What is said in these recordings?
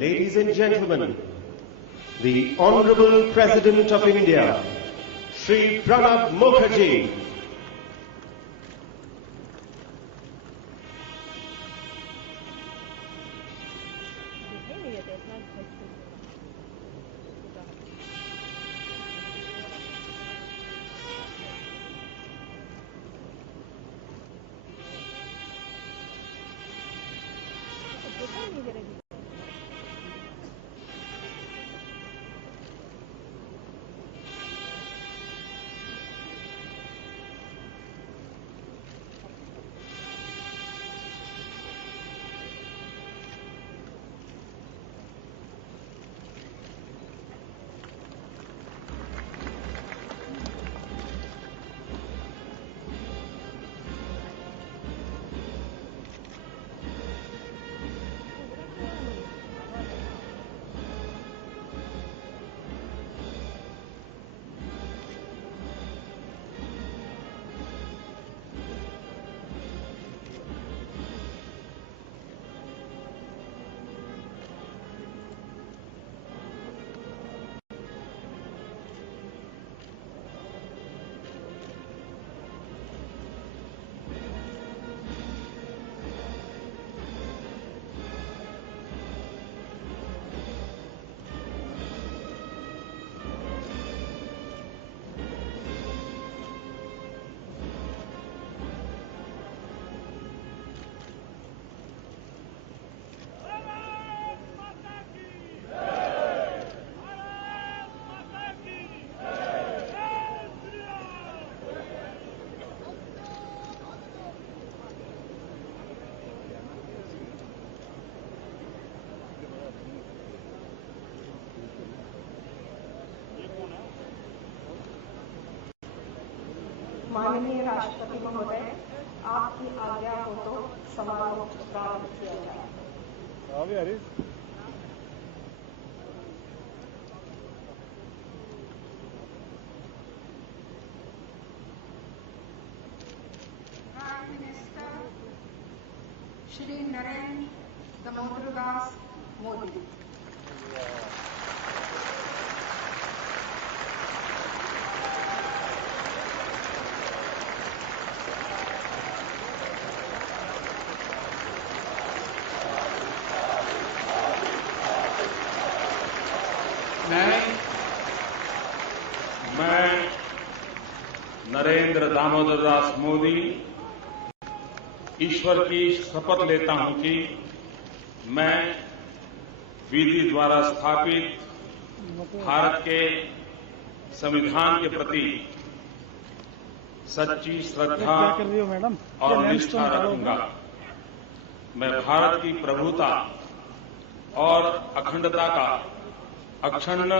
Ladies and gentlemen, the Honorable President of India, Shri Pranab Mukherjee. माननीय राष्ट्रपति महोदय, आपकी आज्ञा हो तो समारोह प्रारंभ किया जाए। Prime minister Shri Narendra Damodar Das Modi. मैं नरेंद्र दामोदर दास मोदी ईश्वर की शपथ लेता हूं कि मैं विधि द्वारा स्थापित भारत के संविधान के प्रति सच्ची श्रद्धा और निष्ठा रखूंगा। मैं भारत की प्रभुता और अखंडता का अक्षुण्ण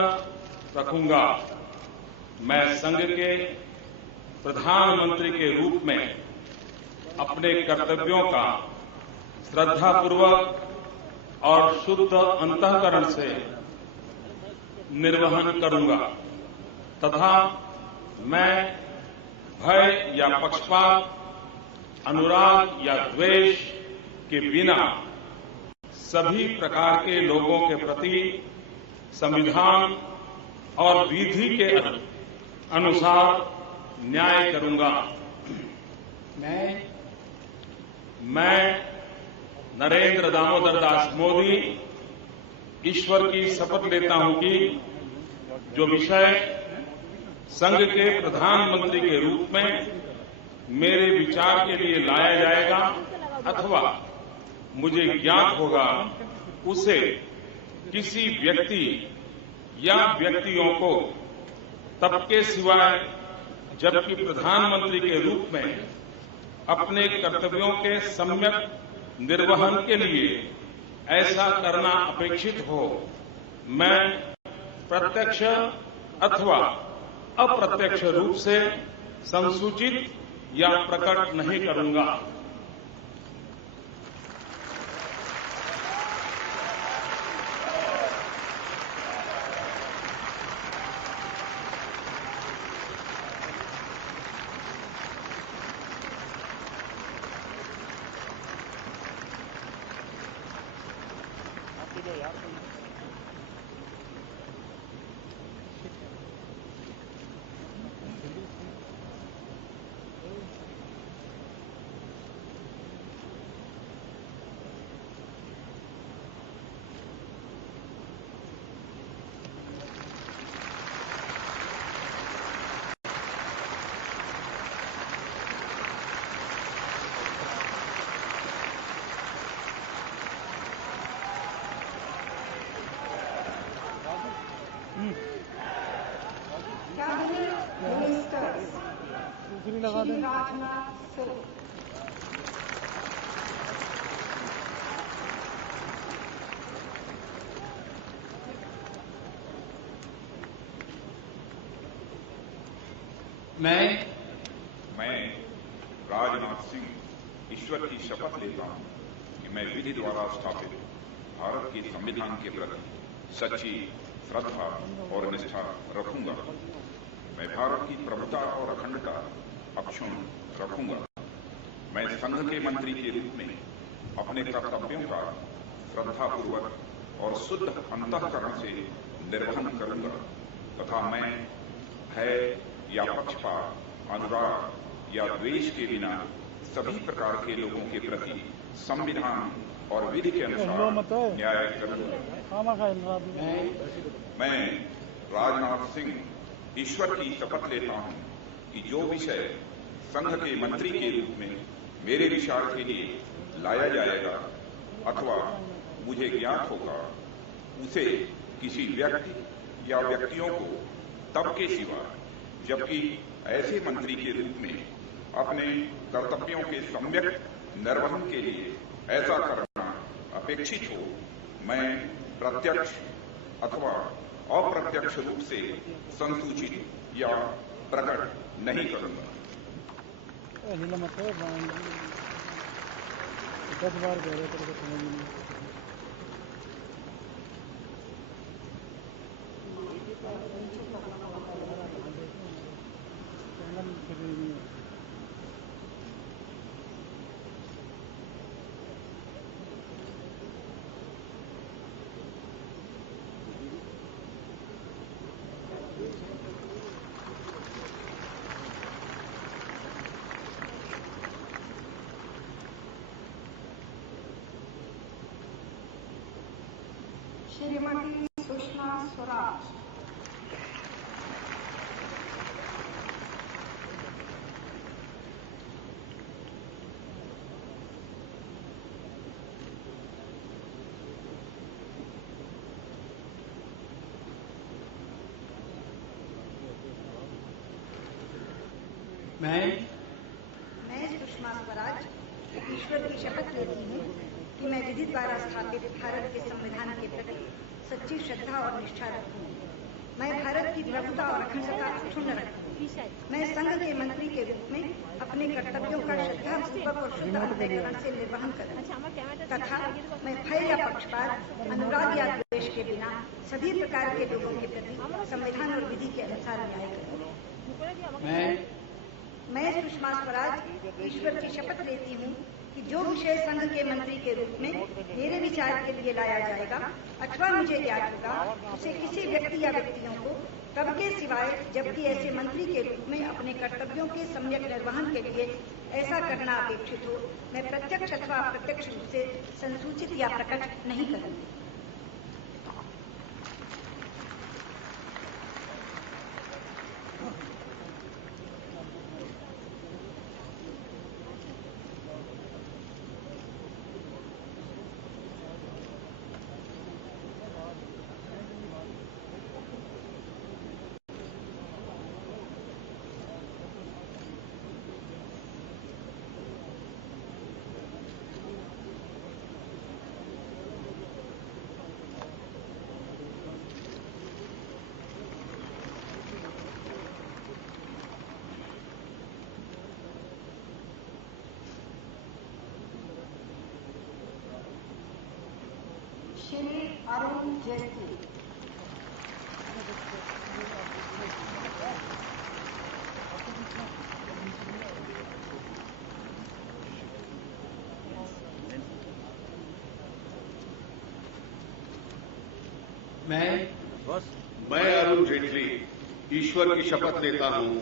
रखूंगा। मैं संघ के प्रधानमंत्री के रूप में अपने कर्तव्यों का श्रद्धापूर्वक और शुद्ध अंतःकरण से निर्वहन करूंगा तथा मैं भय या पक्षपात, अनुराग या द्वेष के बिना सभी प्रकार के लोगों के प्रति संविधान और विधि के अनुसार न्याय करूंगा। मैं नरेंद्र दामोदर दास मोदी ईश्वर की शपथ लेता हूं कि जो विषय संघ के प्रधानमंत्री के रूप में मेरे विचार के लिए लाया जाएगा अथवा मुझे ज्ञात होगा, उसे किसी व्यक्ति या व्यक्तियों को तब के सिवाय जबकि प्रधानमंत्री के रूप में अपने कर्तव्यों के सम्यक निर्वहन के लिए ऐसा करना अपेक्षित हो, मैं प्रत्यक्ष अथवा अप्रत्यक्ष रूप से संसूचित या प्रकट नहीं करूंगा। यार लगा दें। राजनाथ सिंह। मैं राजनाथ सिंह ईश्वर की शपथ लेता हूं कि मैं विधि द्वारा स्थापित भारत के संविधान के प्रति सच्ची श्रद्धा और निष्ठा रखूंगा। मैं भारत की प्रभुता और अखंडता अक्षुण्ण रखूंगा। मैं संघ के मंत्री के रूप में अपने कर्तव्यों का श्रद्धापूर्वक और शुद्ध अंतःकरण से निर्वहन करूंगा तथा मैं भय या पक्षपात, अनुराग या द्वेष के बिना सभी प्रकार के लोगों के प्रति संविधान और विधि के अनुसार न्याय करूंगा। मैं राजनाथ सिंह ईश्वर की शपथ लेता हूं कि जो विषय संघ के मंत्री के रूप में मेरे विचार के लिए लाया जाएगा अथवा मुझे ज्ञात होगा उसे किसी व्यक्ति या व्यक्तियों को तब के सिवा जबकि ऐसे मंत्री के रूप में अपने कर्तव्यों के सम्यक निर्वहन के लिए ऐसा करना अपेक्षित हो मैं प्रत्यक्ष अथवा अप्रत्यक्ष रूप से संसूचित या प्रकट नहीं करूंगा। 10 बार कह रहे थे तो समझ नहीं। श्रीमती सुषमा स्वराज। मैं सुषमा स्वराज ईश्वर की शपथ लेती हूँ कि मैं विधि द्वारा स्थापित भारत के संविधान के प्रति सच्ची श्रद्धा और निष्ठा रखूंगी। मैं भारत की प्रभुता और अखंडता अक्षुण्ण रखूंगी। मैं संघ के मंत्री के रूप में अपने कर्तव्यों का श्रद्धापूर्वक और शुद्ध अंतःकरण से निर्वहन करूंगी तथा मैं भय या पक्षपात, अनुराग या द्वेष के बिना सभी प्रकार के लोगों के प्रति संविधान और विधि के अनुसार न्याय करूंगी। मैं सुषमा स्वराज ईश्वर की शपथ लेती हूँ कि जो विषय संघ के मंत्री के रूप में मेरे विचार के लिए लाया जाएगा अथवा मुझे ज्ञात होगा उसे किसी व्यक्ति या व्यक्तियों को तब के सिवाय जबकि ऐसे मंत्री के रूप में अपने कर्तव्यों के सम्यक निर्वहन के लिए ऐसा करना अपेक्षित हो मैं प्रत्यक्ष अथवा अप्रत्यक्ष रूप से संसूचित या प्रकट नहीं करूंगी। श्री अरुण जेटली। मैं अरुण जेटली ईश्वर की शपथ लेता हूं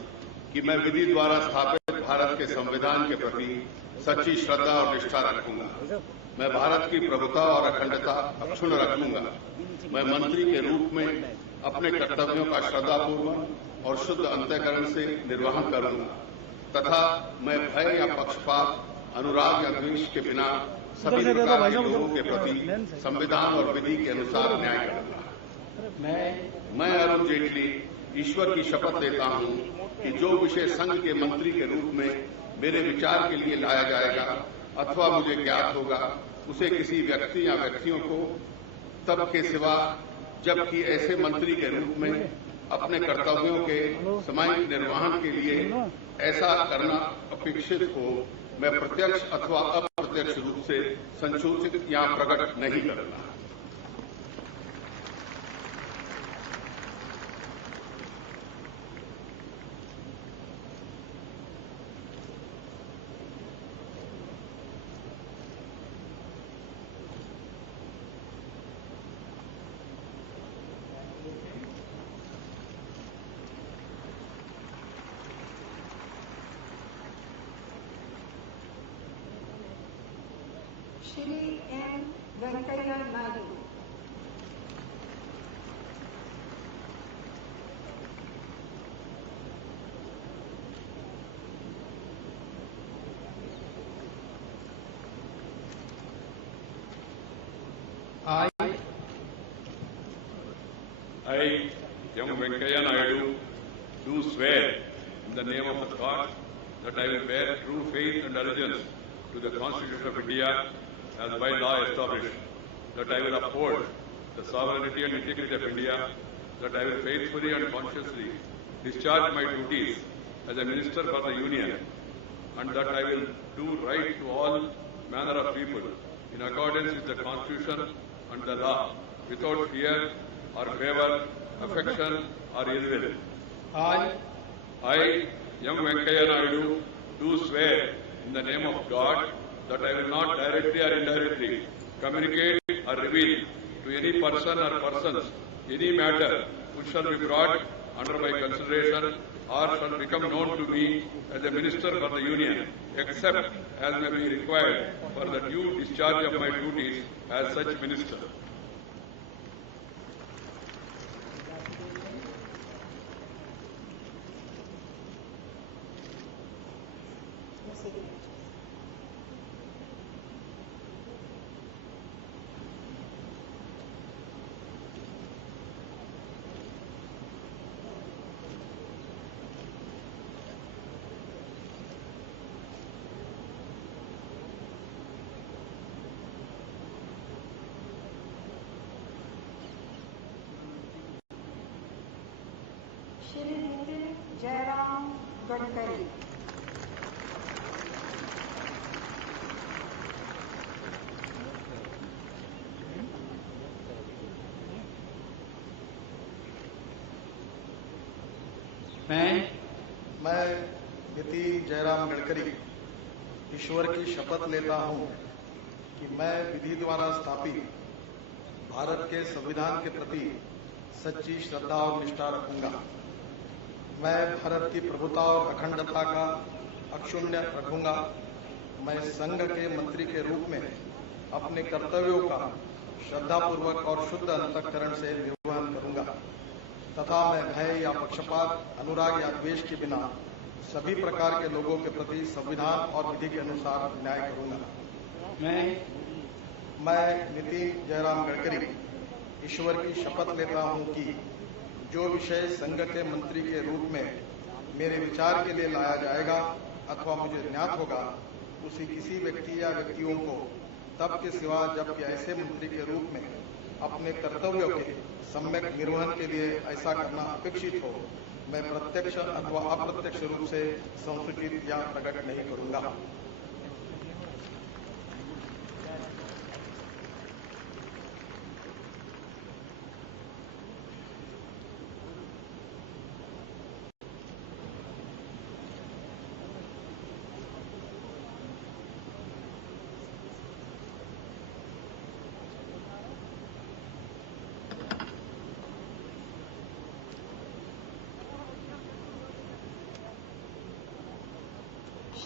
कि मैं विधि द्वारा स्थापित भारत के संविधान के प्रति सच्ची श्रद्धा और निष्ठा रखूंगा। मैं भारत की प्रभुता और अखंडता अक्षुण्ण रखूंगा। मैं मंत्री के रूप में अपने कर्तव्यों का श्रद्धापूर्वक और शुद्ध अंतःकरण से निर्वहन करूंगा तथा मैं भय या पक्षपात, अनुराग या द्वेष के बिना सभी प्रकार के लोगों के प्रति संविधान और विधि के अनुसार न्याय करूंगा। मैं अरुण जेटली ईश्वर की शपथ लेता हूं कि जो विषय संघ के मंत्री के रूप में मेरे विचार के लिए लाया जाएगा अथवा मुझे ज्ञात होगा, उसे किसी व्यक्ति या व्यक्तियों को तब के सिवा जबकि ऐसे मंत्री के रूप में अपने कर्तव्यों के सामायिक निर्वहन के लिए ऐसा करना अपेक्षित हो, मैं प्रत्यक्ष अथवा अप्रत्यक्ष रूप से संशोधित या प्रकट नहीं करूंगा। Shri M Venkaiah Naidu. I, young Venkaiah Naidu, do swear in the name of God that I will bear true faith and allegiance to the Constitution of India as by law established, that I will uphold the sovereignty and integrity of India, that I will faithfully and consciously discharge my duties as a Minister for the Union, and that I will do right to all manner of people in accordance with the Constitution and the law, without fear or favor, affection or ill will. I, young Venkaiah Naidu, do swear in the name of God that I will not directly or indirectly communicate or reveal to any person or persons any matter which shall be brought under my consideration or shall become known to me as a Minister for the Union, except as may be required for the due discharge of my duties as such Minister. Shri Nitin Jairam Gadkari. मैं नितिन जयराम गडकरी ईश्वर की शपथ लेता हूं कि मैं विधि द्वारा स्थापित भारत के संविधान के प्रति सच्ची श्रद्धा और निष्ठा रखूंगा। मैं भारत की प्रभुता और अखंडता का अक्षुण्ण रखूंगा। मैं संघ के मंत्री के रूप में अपने कर्तव्यों का श्रद्धापूर्वक और शुद्ध अंतःकरण से निर्वहन करूंगा तथा मैं भय या पक्षपात, अनुराग या द्वेष के बिना सभी प्रकार के लोगों के प्रति संविधान और विधि के अनुसार न्याय करूंगा। मैं नितिन जयराम गडकरी ईश्वर की शपथ लेता हूं कि जो विषय संघ के मंत्री के रूप में मेरे विचार के लिए लाया जाएगा अथवा मुझे ज्ञात होगा, उसी किसी व्यक्ति या व्यक्तियों को तब के सिवा जबकि ऐसे मंत्री के रूप में अपने कर्तव्यों के सम्यक निर्वहन के लिए ऐसा करना अपेक्षित हो, मैं प्रत्यक्ष अथवा अप्रत्यक्ष रूप से संसूचित या प्रकट नहीं करूंगा।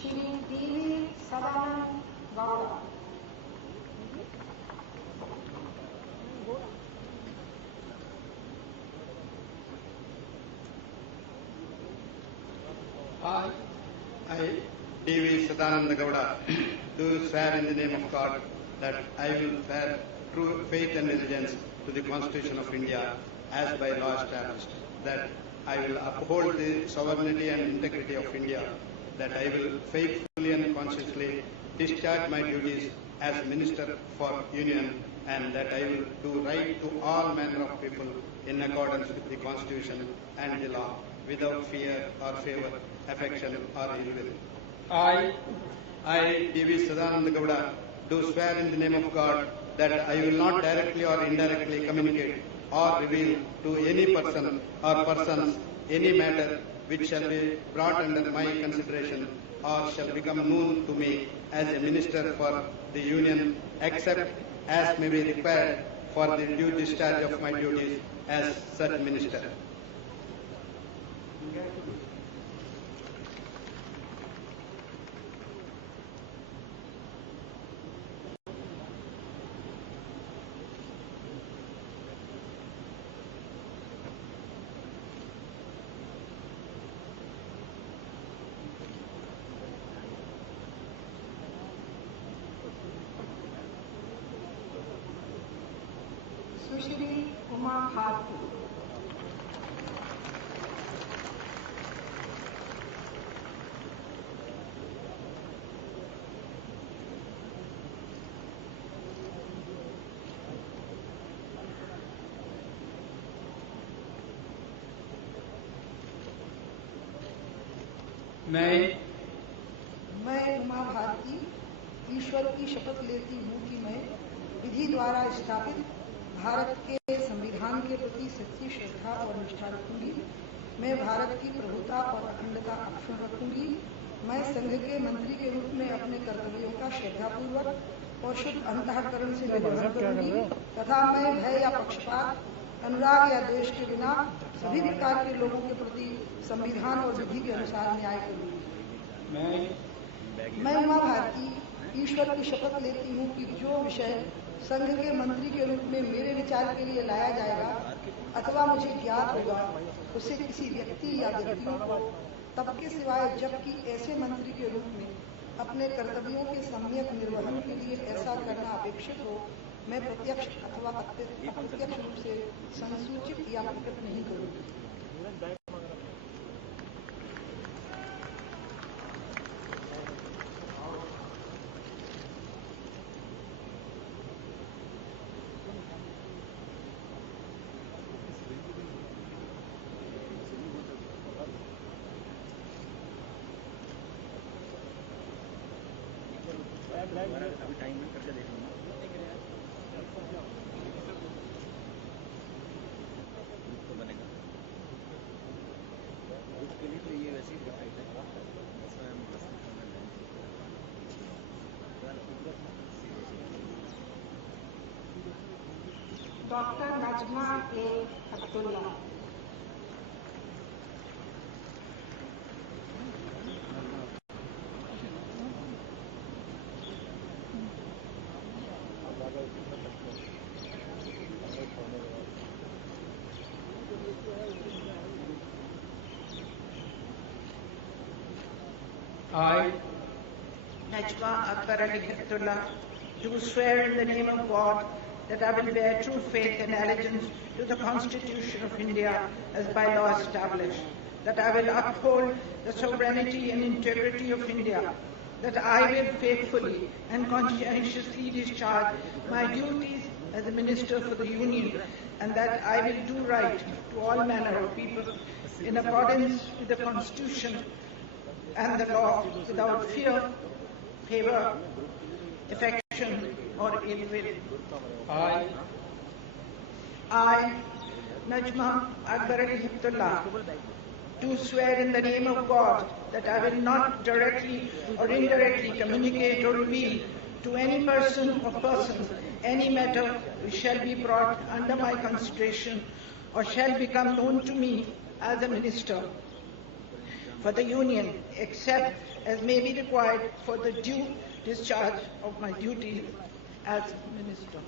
Shri D V Sadananda Gowda. I, D.V. Sadananda Gowda, do swear in the name of God that I will bear true faith and allegiance to the Constitution of India as by law established, that I will uphold the sovereignty and integrity of India, that I will faithfully and consciously discharge my duties as Minister for Union, and that I will do right to all manner of people in accordance with the Constitution and the law, without fear or favor, affection or ill will. I, D.V. Sadananda Gowda, do swear in the name of God that I will not directly or indirectly communicate or reveal to any person or persons any matter which shall be brought under my consideration or shall become known to me as a minister for the Union, except as may be required for the due discharge of my duties as such minister. सुश्री उमा भारती। मैं उमा भारती ईश्वर की शपथ लेती हूँ कि मैं विधि द्वारा स्थापित भारत के संविधान के प्रति सच्ची श्रद्धा और निष्ठा रखूंगी। मैं भारत की प्रभुता और अखंडता अक्षुण्ण रखूंगी। मैं संघ के मंत्री के रूप में अपने कर्तव्यों का श्रद्धापूर्वक और शुद्ध अंतःकरण से निर्वहन करूंगी तथा मैं भय या पक्षपात, अनुराग या द्वेष के बिना सभी प्रकार के लोगों के प्रति संविधान और विधि के अनुसार न्याय करूंगी। मैं उमा भारती ईश्वर की शपथ लेती हूँ कि जो विषय संघ के मंत्री के रूप में मेरे विचार के लिए लाया जाएगा अथवा मुझे ज्ञात होगा, उसे किसी व्यक्ति या व्यक्तियों को तब के सिवाय जबकि ऐसे मंत्री के रूप में अपने कर्तव्यों के सम्यक निर्वहन के लिए ऐसा करना अपेक्षित हो, मैं प्रत्यक्ष अथवा अप्रत्यक्ष रूप से संसूचित या प्रकट नहीं करूंगी। अभी टाइम में करके देख लूँगा। तो बनेगा उसके लिए तो ये वैसे ही डिफाइट है। Doctor Najma A Abdullah. I, Najma Akbar Ali Hibdullah, do swear in the name of God that I will bear true faith and allegiance to the Constitution of India as by law established, that I will uphold the sovereignty and integrity of India, that I will faithfully and conscientiously discharge my duties as a Minister for the Union, and that I will do right to all manner of people in accordance with the Constitution and the law without fear, favor, affection or ill will. I, Najma Akbar Ali Hibdullah, do swear in the name of God that I will not directly or indirectly communicate or reveal to any person or persons any matter which shall be brought under my consideration or shall become known to me as a minister for the Union, except as may be required for the due discharge of my duties as minister.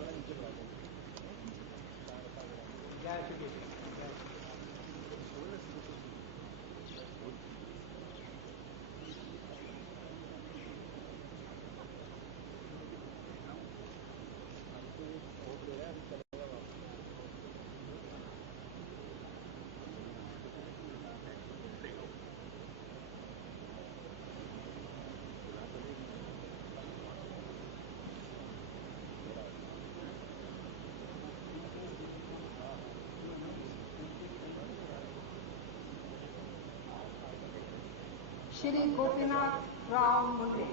Shri Gopinath Rao Munde.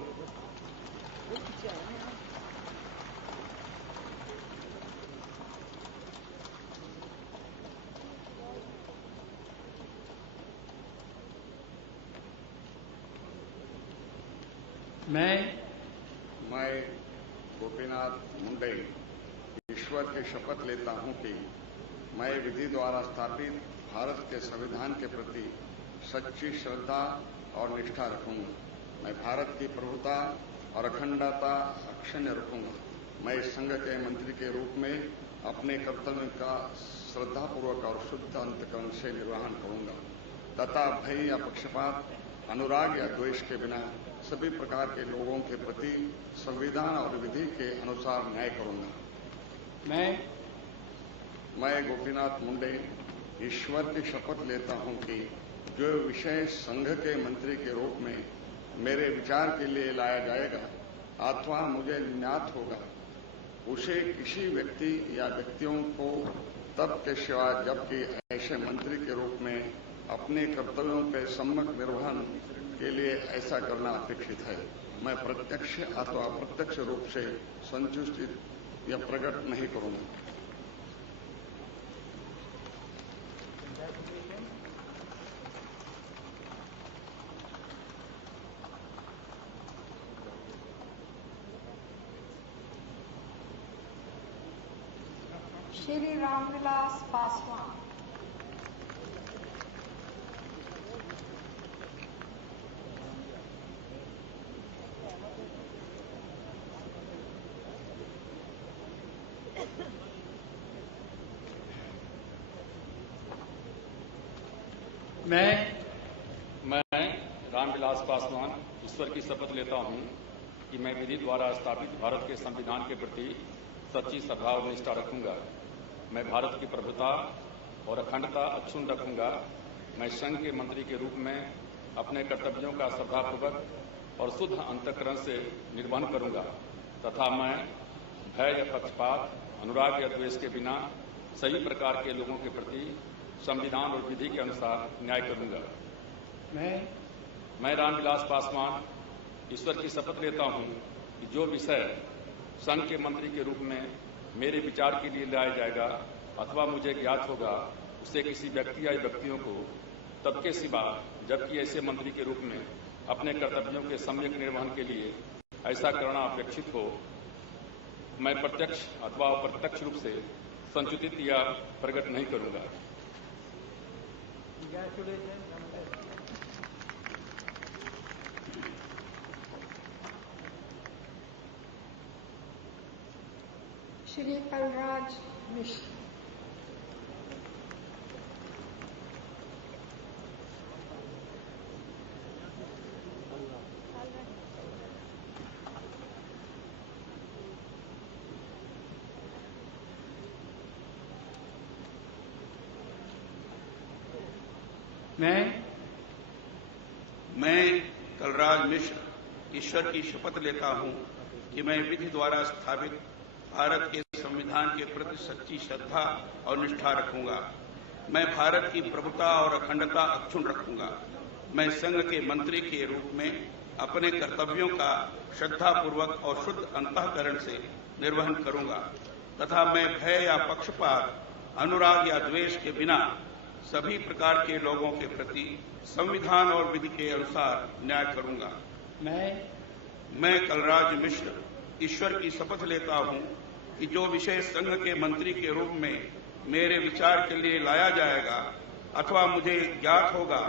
मैं गोपीनाथ मुंडे ईश्वर की शपथ लेता हूं कि मैं विधि द्वारा स्थापित भारत के संविधान के प्रति सच्ची श्रद्धा और निष्ठा रखूंगा। मैं भारत की प्रभुता और अखंडता अक्षुण्ण रखूंगा। मैं इस संघ के मंत्री के रूप में अपने कर्तव्य का श्रद्धापूर्वक और शुद्ध अंतकरण से निर्वहन करूंगा तथा भय या पक्षपात, अनुराग या द्वेष के बिना सभी प्रकार के लोगों के प्रति संविधान और विधि के अनुसार न्याय करूंगा। मैं गोपीनाथ मुंडे ईश्वर की शपथ लेता हूं कि जो विषय संघ के मंत्री के रूप में मेरे विचार के लिए लाया जाएगा अथवा मुझे ज्ञात होगा, उसे किसी व्यक्ति या व्यक्तियों को तब के सिवा जबकि ऐसे मंत्री के रूप में अपने कर्तव्यों के सम्यक निर्वहन के लिए ऐसा करना अपेक्षित है। मैं प्रत्यक्ष अथवा अप्रत्यक्ष रूप से संतुष्टि या प्रकट नहीं करूंगा। श्री रामविलास पासवान। मैं रामविलास पासवान ईश्वर की शपथ लेता हूं कि मैं विधि द्वारा स्थापित भारत के संविधान के प्रति सच्ची श्रद्धा और निष्ठा रखूंगा। मैं भारत की प्रभुता और अखंडता अक्षुण्ण रखूंगा। मैं संघ के मंत्री के रूप में अपने कर्तव्यों का श्रद्धापूर्वक और शुद्ध अंतःकरण से निर्वहन करूंगा तथा मैं भय या पक्षपात, अनुराग या द्वेष के बिना सभी प्रकार के लोगों के प्रति संविधान और विधि के अनुसार न्याय करूंगा। मैं रामविलास पासवान ईश्वर की शपथ लेता हूं कि जो विषय संघ के मंत्री के रूप में मेरे विचार के लिए लाया जाएगा अथवा मुझे ज्ञात होगा, उसे किसी व्यक्ति या व्यक्तियों को तब के सिवा जबकि ऐसे मंत्री के रूप में अपने कर्तव्यों के सम्यक निर्वहन के लिए ऐसा करना अपेक्षित हो, मैं प्रत्यक्ष अथवा अप्रत्यक्ष रूप से संचित या प्रकट नहीं करूंगा। श्री कलराज मिश्र। मैं कलराज मिश्र ईश्वर की शपथ लेता हूं कि मैं विधि द्वारा स्थापित भारत के संविधान के प्रति सच्ची श्रद्धा और निष्ठा रखूंगा। मैं भारत की प्रभुता और अखंडता अक्षुण्ण रखूंगा। मैं संघ के मंत्री के रूप में अपने कर्तव्यों का श्रद्धापूर्वक और शुद्ध अंतःकरण से निर्वहन करूंगा तथा मैं भय या पक्षपात, अनुराग या द्वेष के बिना सभी प्रकार के लोगों के प्रति संविधान और विधि के अनुसार न्याय करूंगा। मैं कलराज मिश्र ईश्वर की शपथ लेता हूं कि जो विषय संघ के मंत्री के रूप में मेरे विचार के लिए लाया जाएगा अथवा मुझे ज्ञात होगा,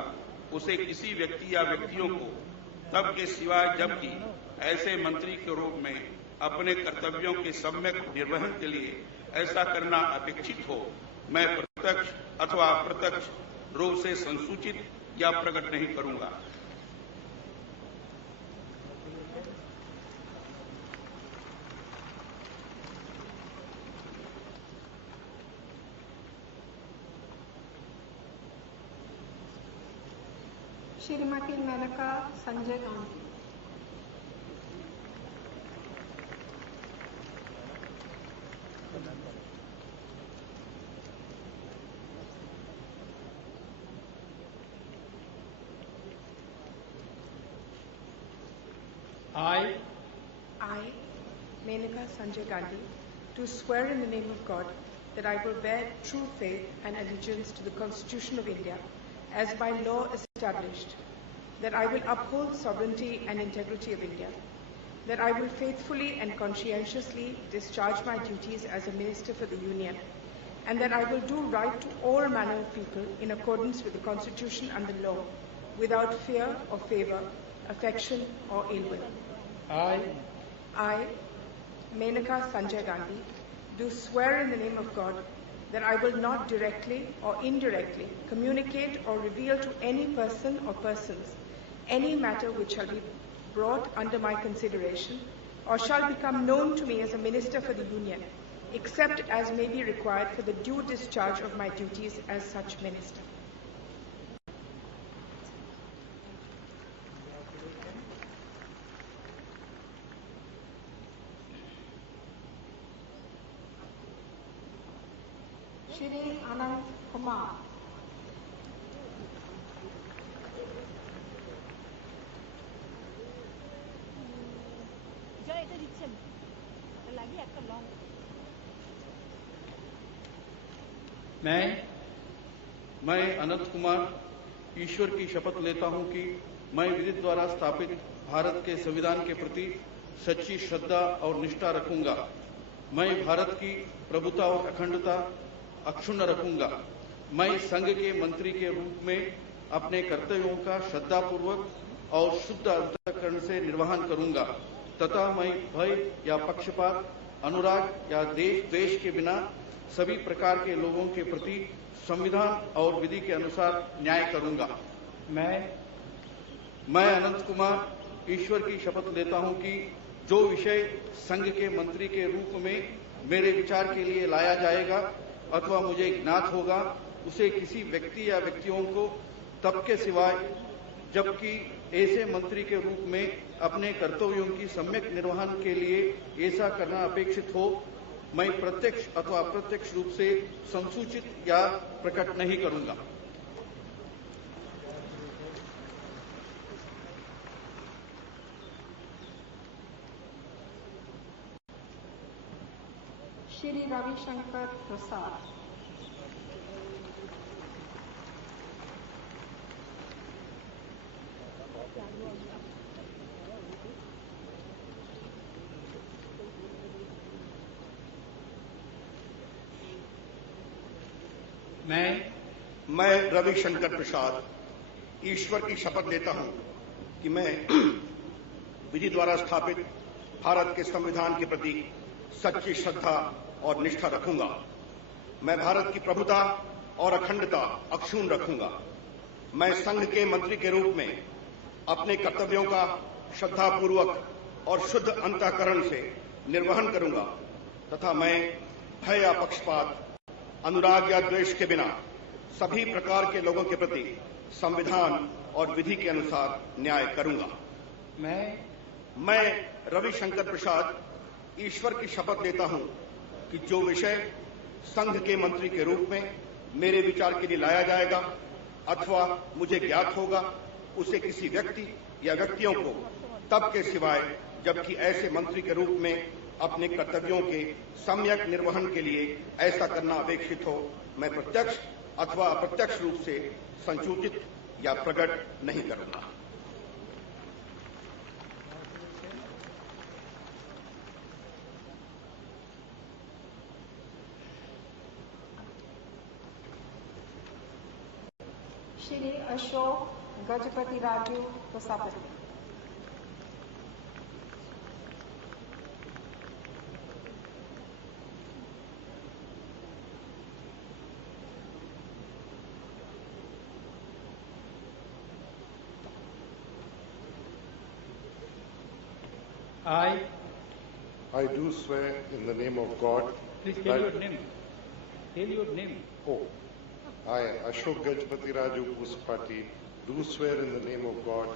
उसे किसी व्यक्ति या व्यक्तियों को तब के सिवाय जबकि ऐसे मंत्री के रूप में अपने कर्तव्यों के सम्यक निर्वहन के लिए ऐसा करना अपेक्षित हो, मैं प्रत्यक्ष अथवा अप्रत्यक्ष रूप से संसूचित या प्रकट नहीं करूंगा। Shrimati Maneka Sanjay Gandhi. I, Menaka Sanjay Gandhi, do swear in the name of God that I will bear true faith and allegiance to the Constitution of India as by law established, that I will uphold sovereignty and integrity of India, that I will faithfully and conscientiously discharge my duties as a Minister for the Union, and that I will do right to all manner of people in accordance with the Constitution and the law, without fear or favour, affection or ill will. I, Menaka Sanjay Gandhi, do swear in the name of God that I will not directly or indirectly communicate or reveal to any person or persons any matter which shall be brought under my consideration or shall become known to me as a Minister for the Union, except as may be required for the due discharge of my duties as such Minister. Shri Anand Kumar. मैं अनंत कुमार ईश्वर की शपथ लेता हूं कि मैं विधि द्वारा स्थापित भारत के संविधान के प्रति सच्ची श्रद्धा और निष्ठा रखूंगा। मैं भारत की प्रभुता और अखंडता अक्षुण्ण रखूंगा। मैं संघ के मंत्री के रूप में अपने कर्तव्यों का श्रद्धापूर्वक और शुद्ध अंतःकरण से निर्वहन करूंगा तथा मैं भय या पक्षपात, अनुराग या देश द्वेष के बिना सभी प्रकार के लोगों के प्रति संविधान और विधि के अनुसार न्याय करूंगा। मैं अनंत कुमार ईश्वर की शपथ लेता हूं कि जो विषय संघ के मंत्री के रूप में मेरे विचार के लिए लाया जाएगा अथवा मुझे ज्ञात होगा, उसे किसी व्यक्ति या व्यक्तियों को तब के सिवाय जबकि ऐसे मंत्री के रूप में अपने कर्तव्यों की सम्यक निर्वहन के लिए ऐसा करना अपेक्षित हो, मैं प्रत्यक्ष अथवा अप्रत्यक्ष रूप से संसूचित या प्रकट नहीं करूंगा। Shri Ravishankar Prasad. मैं रविशंकर प्रसाद ईश्वर की शपथ लेता हूं कि मैं विधि द्वारा स्थापित भारत के संविधान के प्रति सच्ची श्रद्धा और निष्ठा रखूंगा। मैं भारत की प्रभुता और अखंडता अक्षुण्ण रखूंगा। मैं संघ के मंत्री के रूप में अपने कर्तव्यों का श्रद्धापूर्वक और शुद्ध अंतःकरण से निर्वहन करूंगा तथा मैं भय या पक्षपात, अनुराग या द्वेष के बिना सभी प्रकार के लोगों के प्रति संविधान और विधि के अनुसार न्याय करूंगा। मैं रविशंकर प्रसाद ईश्वर की शपथ लेता हूं कि जो विषय संघ के मंत्री के रूप में मेरे विचार के लिए लाया जाएगा अथवा मुझे ज्ञात होगा, उसे किसी व्यक्ति या व्यक्तियों को तब के सिवाय जबकि ऐसे मंत्री के रूप में अपने कर्तव्यों के सम्यक निर्वहन के लिए ऐसा करना अपेक्षित हो, मैं प्रत्यक्ष अथवा अप्रत्यक्ष रूप से संसूचित या प्रकट नहीं करूंगा। Shri Ashok Gajapati Raju Prasapati. I do swear in the name of God. Please tell your name. Tell your name. Oh, I, Ashok Gajapati Raju Pusapati, do swear in the name of God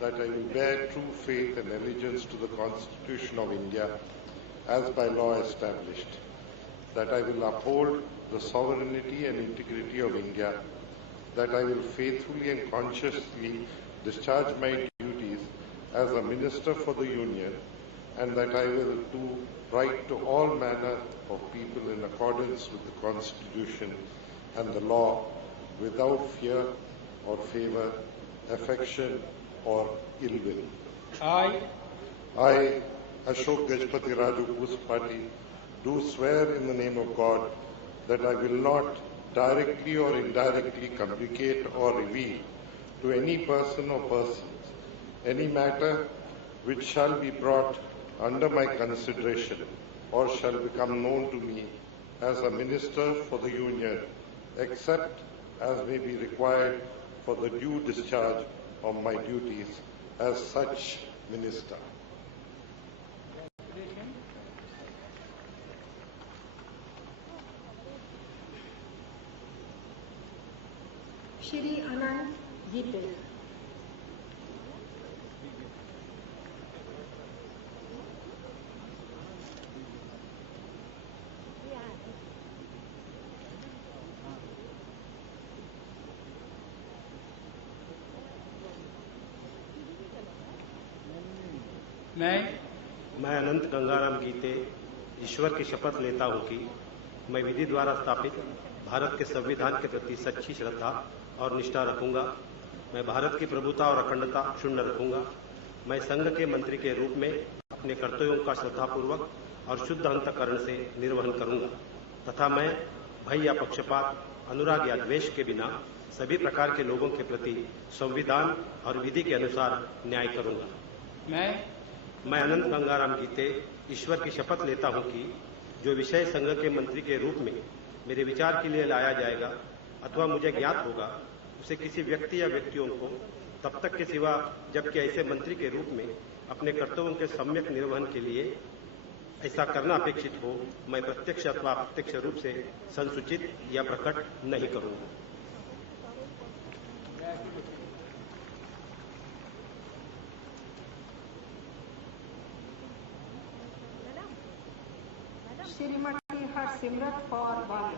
that I will bear true faith and allegiance to the Constitution of India as by law established, that I will uphold the sovereignty and integrity of India, that I will faithfully and consciously discharge my duties as a Minister for the Union, and that I will do right to all manner of people in accordance with the Constitution and the law, without fear or favor, affection or ill will. I, Ashok Gajpati Raju Puspati, do swear in the name of God that I will not directly or indirectly communicate or reveal to any person or persons any matter which shall be brought under my consideration or shall become known to me as a Minister for the Union, except as may be required for the due discharge of my duties as such Minister. Shri Anand गीते। मैं अनंत गंगाराम गीते ईश्वर की शपथ लेता हूं कि मैं विधि द्वारा स्थापित भारत के संविधान के प्रति सच्ची श्रद्धा और निष्ठा रखूंगा। मैं भारत की प्रभुता और अखंडता क्षुण्ण रखूंगा। मैं संघ के मंत्री के रूप में अपने कर्तव्यों का श्रद्धापूर्वक और शुद्ध अंतःकरण से निर्वहन करूंगा तथा मैं भय या पक्षपात, अनुराग या द्वेष के बिना सभी प्रकार के लोगों के प्रति संविधान और विधि के अनुसार न्याय करूंगा। मैं अनंत गंगाराम गीते ईश्वर की शपथ लेता हूं कि जो विषय संघ के मंत्री के रूप में मेरे विचार के लिए लाया जाएगा अथवा मुझे ज्ञात होगा, उसे किसी व्यक्ति या व्यक्तियों को तब तक के सिवा जबकि ऐसे मंत्री के रूप में अपने कर्तव्यों के सम्यक निर्वहन के लिए ऐसा करना अपेक्षित हो, मैं प्रत्यक्ष अथवा अप्रत्यक्ष रूप से संसूचित या प्रकट नहीं करूंगा। Shrimati Harsimrat Kaur Badal.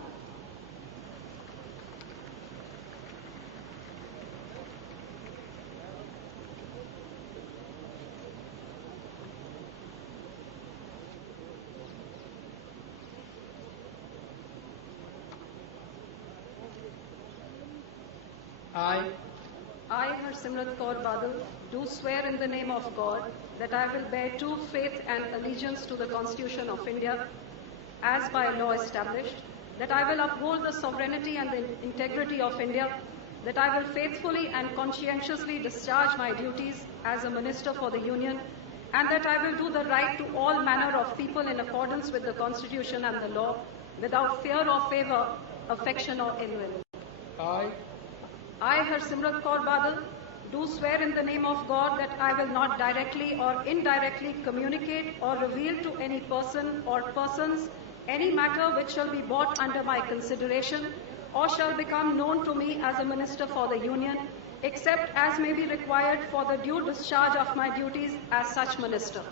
I, Harsimrat Kaur Badal, do swear in the name of God that I will bear true faith and allegiance to the Constitution of India as by law established, that I will uphold the sovereignty and the integrity of India, that I will faithfully and conscientiously discharge my duties as a Minister for the Union, and that I will do the right to all manner of people in accordance with the Constitution and the law, without fear or favor, affection or ill will. I, Harsimrat Kaur Badal, do swear in the name of God that I will not directly or indirectly communicate or reveal to any person or persons any matter which shall be brought under my consideration or shall become known to me as a Minister for the Union, except as may be required for the due discharge of my duties as such Minister.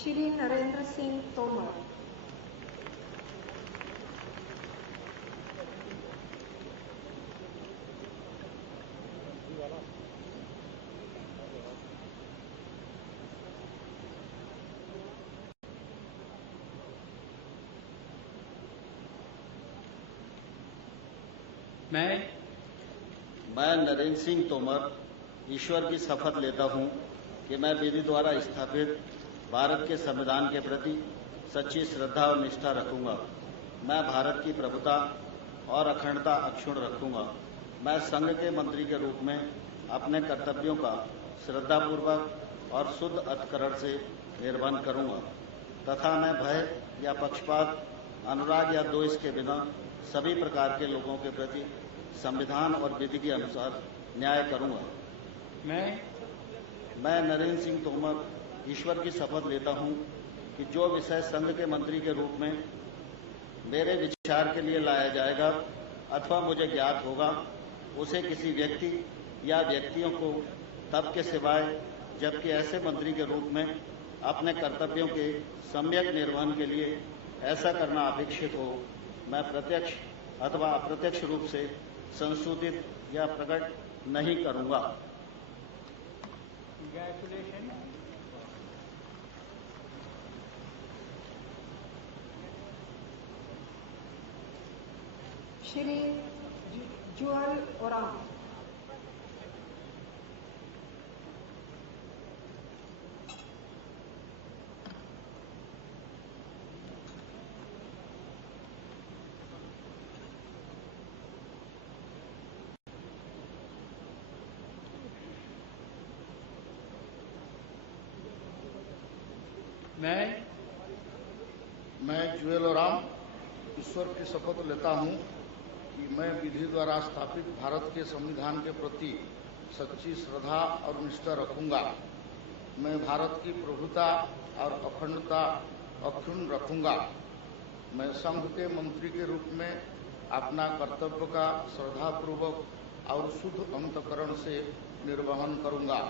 Shri Narendra Singh Tomar. मैं नरेंद्र सिंह तोमर ईश्वर की शपथ लेता हूं कि मैं विधि द्वारा स्थापित भारत के संविधान के प्रति सच्ची श्रद्धा और निष्ठा रखूंगा। मैं भारत की प्रभुता और अखंडता अक्षुण्ण रखूंगा। मैं संघ के मंत्री के रूप में अपने कर्तव्यों का श्रद्धापूर्वक और शुद्ध अंतःकरण से निर्वहन करूंगा तथा मैं भय या पक्षपात, अनुराग या द्वेष के बिना सभी प्रकार के लोगों के प्रति संविधान और विधि के अनुसार न्याय करूंगा। मैं नरेंद्र सिंह तोमर ईश्वर की शपथ लेता हूं कि जो विषय संघ के मंत्री के रूप में मेरे विचार के लिए लाया जाएगा अथवा मुझे ज्ञात होगा, उसे किसी व्यक्ति या व्यक्तियों को तब के सिवाय जबकि ऐसे मंत्री के रूप में अपने कर्तव्यों के सम्यक निर्वहन के लिए ऐसा करना अपेक्षित हो, मैं प्रत्यक्ष अथवा अप्रत्यक्ष रूप से संशोधित या प्रकट नहीं करूंगा। श्री जुअल ओराम। मैं जुएल ओराम ईश्वर की शपथ लेता हूं कि मैं विधि द्वारा स्थापित भारत के संविधान के प्रति सच्ची श्रद्धा और निष्ठा रखूंगा। मैं भारत की प्रभुता और अखंडता अक्षुण्ण रखूंगा। मैं संघ के मंत्री के रूप में अपना कर्तव्य का श्रद्धापूर्वक और शुद्ध अंतकरण से निर्वहन करूंगा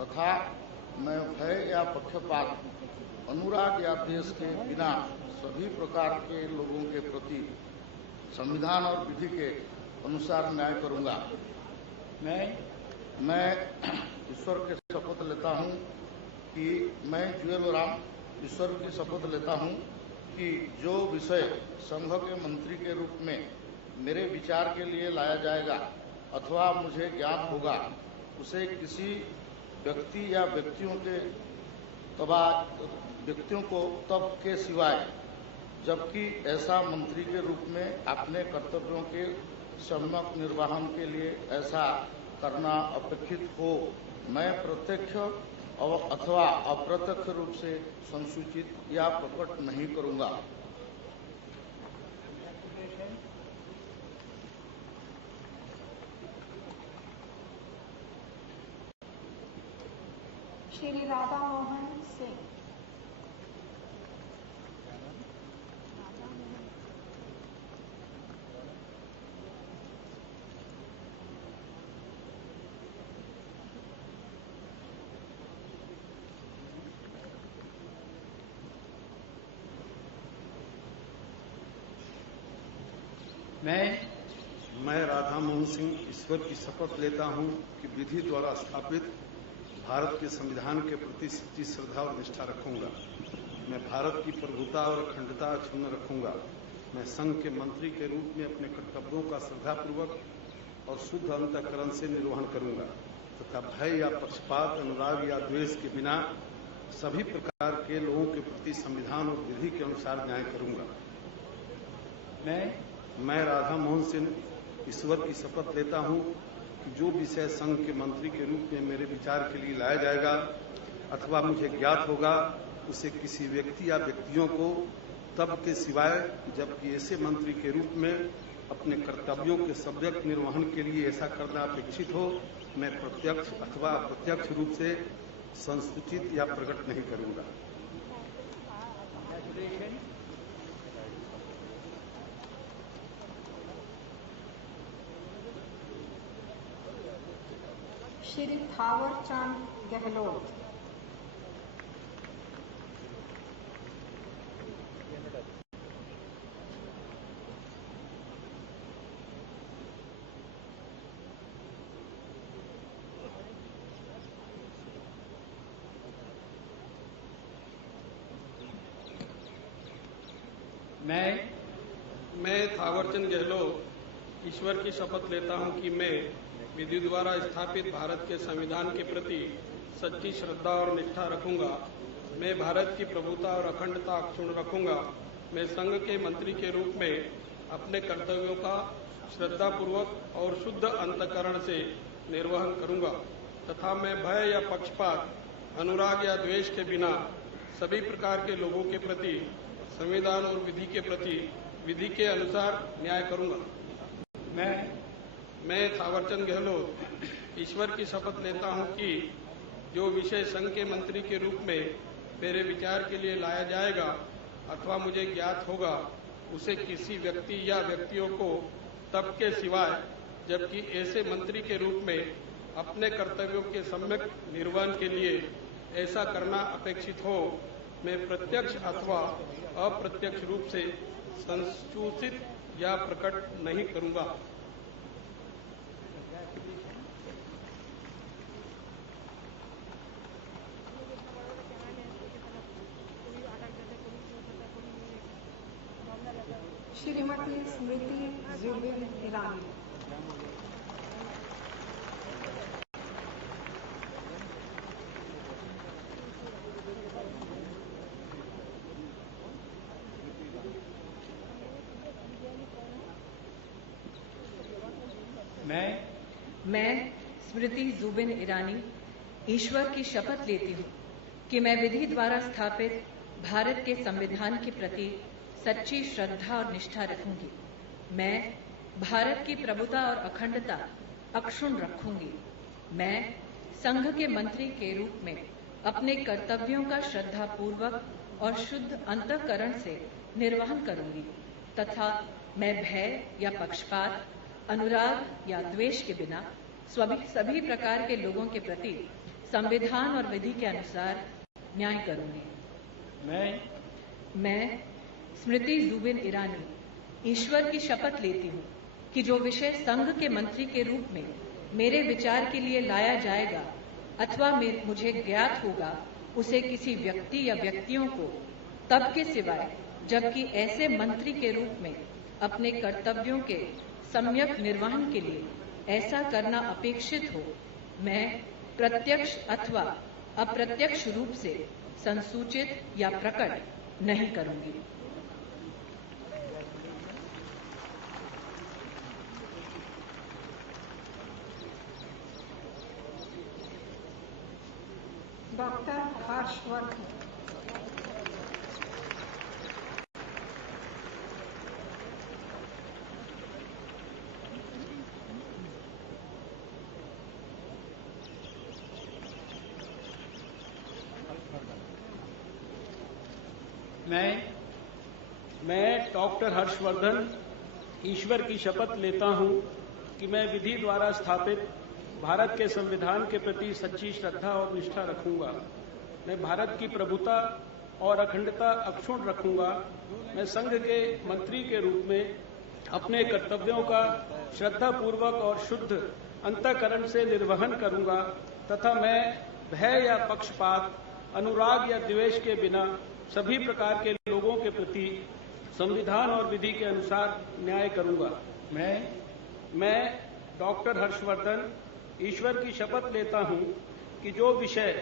तथा मैं भय या पक्षपात, अनुराग या द्वेष के बिना सभी प्रकार के लोगों के प्रति संविधान और विधि के अनुसार न्याय करूंगा। मैं ईश्वर की शपथ लेता हूं कि मैं जुएल ओराम ईश्वर की शपथ लेता हूं कि जो विषय संघ के मंत्री के रूप में मेरे विचार के लिए लाया जाएगा अथवा मुझे ज्ञात होगा, उसे किसी व्यक्ति या व्यक्तियों को तब के सिवाय, जबकि ऐसा मंत्री के रूप में अपने कर्तव्यों के सम्यक निर्वहन के लिए ऐसा करना अपेक्षित हो, मैं प्रत्यक्ष अथवा अप्रत्यक्ष रूप से संसूचित या प्रकट नहीं करूंगा। श्री राधा मोहन सिंह। मैं राधा मोहन सिंह ईश्वर की शपथ लेता हूं कि विधि द्वारा स्थापित भारत के संविधान के प्रति सच्ची श्रद्धा और निष्ठा रखूंगा। मैं भारत की प्रभुता और अखंडता अक्षुण्ण रखूंगा। मैं संघ के मंत्री के रूप में अपने कर्तव्यों का श्रद्धापूर्वक और शुद्ध अंतःकरण से निर्वहन करूंगा तथा भय या पक्षपात, अनुराग या द्वेष के बिना सभी प्रकार के लोगों के प्रति संविधान और विधि के अनुसार न्याय करूंगा। मैं राधा मोहन सिंह ईश्वर की शपथ लेता हूं कि जो विषय संघ के मंत्री के रूप में मेरे विचार के लिए लाया जाएगा अथवा मुझे ज्ञात होगा, उसे किसी व्यक्ति या व्यक्तियों को तब के सिवाय, जबकि ऐसे मंत्री के रूप में अपने कर्तव्यों के सम्यक निर्वहन के लिए ऐसा करना अपेक्षित हो, मैं प्रत्यक्ष अथवा अप्रत्यक्ष रूप से संसूचित या प्रकट नहीं करूंगा। श्री थावर चंद गहलोत। मैं थावरचंद गहलोत ईश्वर की शपथ लेता हूं कि मैं विधि द्वारा स्थापित भारत के संविधान के प्रति सच्ची श्रद्धा और निष्ठा रखूंगा। मैं भारत की प्रभुता और अखंडता अक्षुण्ण रखूंगा। मैं संघ के मंत्री के रूप में अपने कर्तव्यों का श्रद्धापूर्वक और शुद्ध अंतःकरण से निर्वहन करूंगा तथा मैं भय या पक्षपात, अनुराग या द्वेष के बिना सभी प्रकार के लोगों के प्रति संविधान और विधि के प्रति विधि के अनुसार न्याय करूंगा। मैं थावरचंद गहलोत ईश्वर की शपथ लेता हूं कि जो विषय संघ के मंत्री के रूप में मेरे विचार के लिए लाया जाएगा अथवा मुझे ज्ञात होगा, उसे किसी व्यक्ति या व्यक्तियों को तब के सिवाय, जबकि ऐसे मंत्री के रूप में अपने कर्तव्यों के सम्यक निर्वहन के लिए ऐसा करना अपेक्षित हो, मैं प्रत्यक्ष अथवा अप्रत्यक्ष रूप से संसूचित या प्रकट नहीं करूंगा। श्रीमती स्मृति जुबिन ईरानी। मैं स्मृति जुबिन ईरानी ईश्वर की शपथ लेती हूँ कि मैं विधि द्वारा स्थापित भारत के संविधान के प्रति सच्ची श्रद्धा और निष्ठा रखूंगी। मैं भारत की प्रभुता और अखंडता अक्षुण्ण रखूंगी। मैं संघ के मंत्री के रूप में अपने कर्तव्यों का श्रद्धापूर्वक और शुद्ध अंतःकरण से निर्वहन करूंगी तथा मैं भय या पक्षपात, अनुराग या द्वेष के बिना सभी प्रकार के लोगों के प्रति संविधान और विधि के अनुसार न्याय करूंगी। मैं स्मृति जुबिन ईरानी ईश्वर की शपथ लेती हूँ कि जो विषय संघ के मंत्री के रूप में मेरे विचार के लिए लाया जाएगा अथवा मुझे ज्ञात होगा, उसे किसी व्यक्ति या व्यक्तियों को तब के सिवाय जबकि ऐसे मंत्री के रूप में अपने कर्तव्यों के सम्यक निर्वहन के लिए ऐसा करना अपेक्षित हो, मैं प्रत्यक्ष अथवा अप्रत्यक्ष रूप से संसूचित या प्रकट नहीं करूंगी। डॉक्टर हर्षवर्धन। मैं डॉक्टर हर्षवर्धन ईश्वर की शपथ लेता हूं कि मैं विधि द्वारा स्थापित भारत के संविधान के प्रति सच्ची श्रद्धा और निष्ठा रखूंगा। मैं भारत की प्रभुता और अखंडता अक्षुण्ण रखूंगा। मैं संघ के मंत्री के रूप में अपने कर्तव्यों का श्रद्धापूर्वक और शुद्ध अंतःकरण से निर्वहन करूंगा तथा मैं भय या पक्षपात, अनुराग या द्वेष के बिना सभी प्रकार के लोगों के प्रति संविधान और विधि के अनुसार न्याय करूंगा। मैं डॉक्टर हर्षवर्धन ईश्वर की शपथ लेता हूं कि जो विषय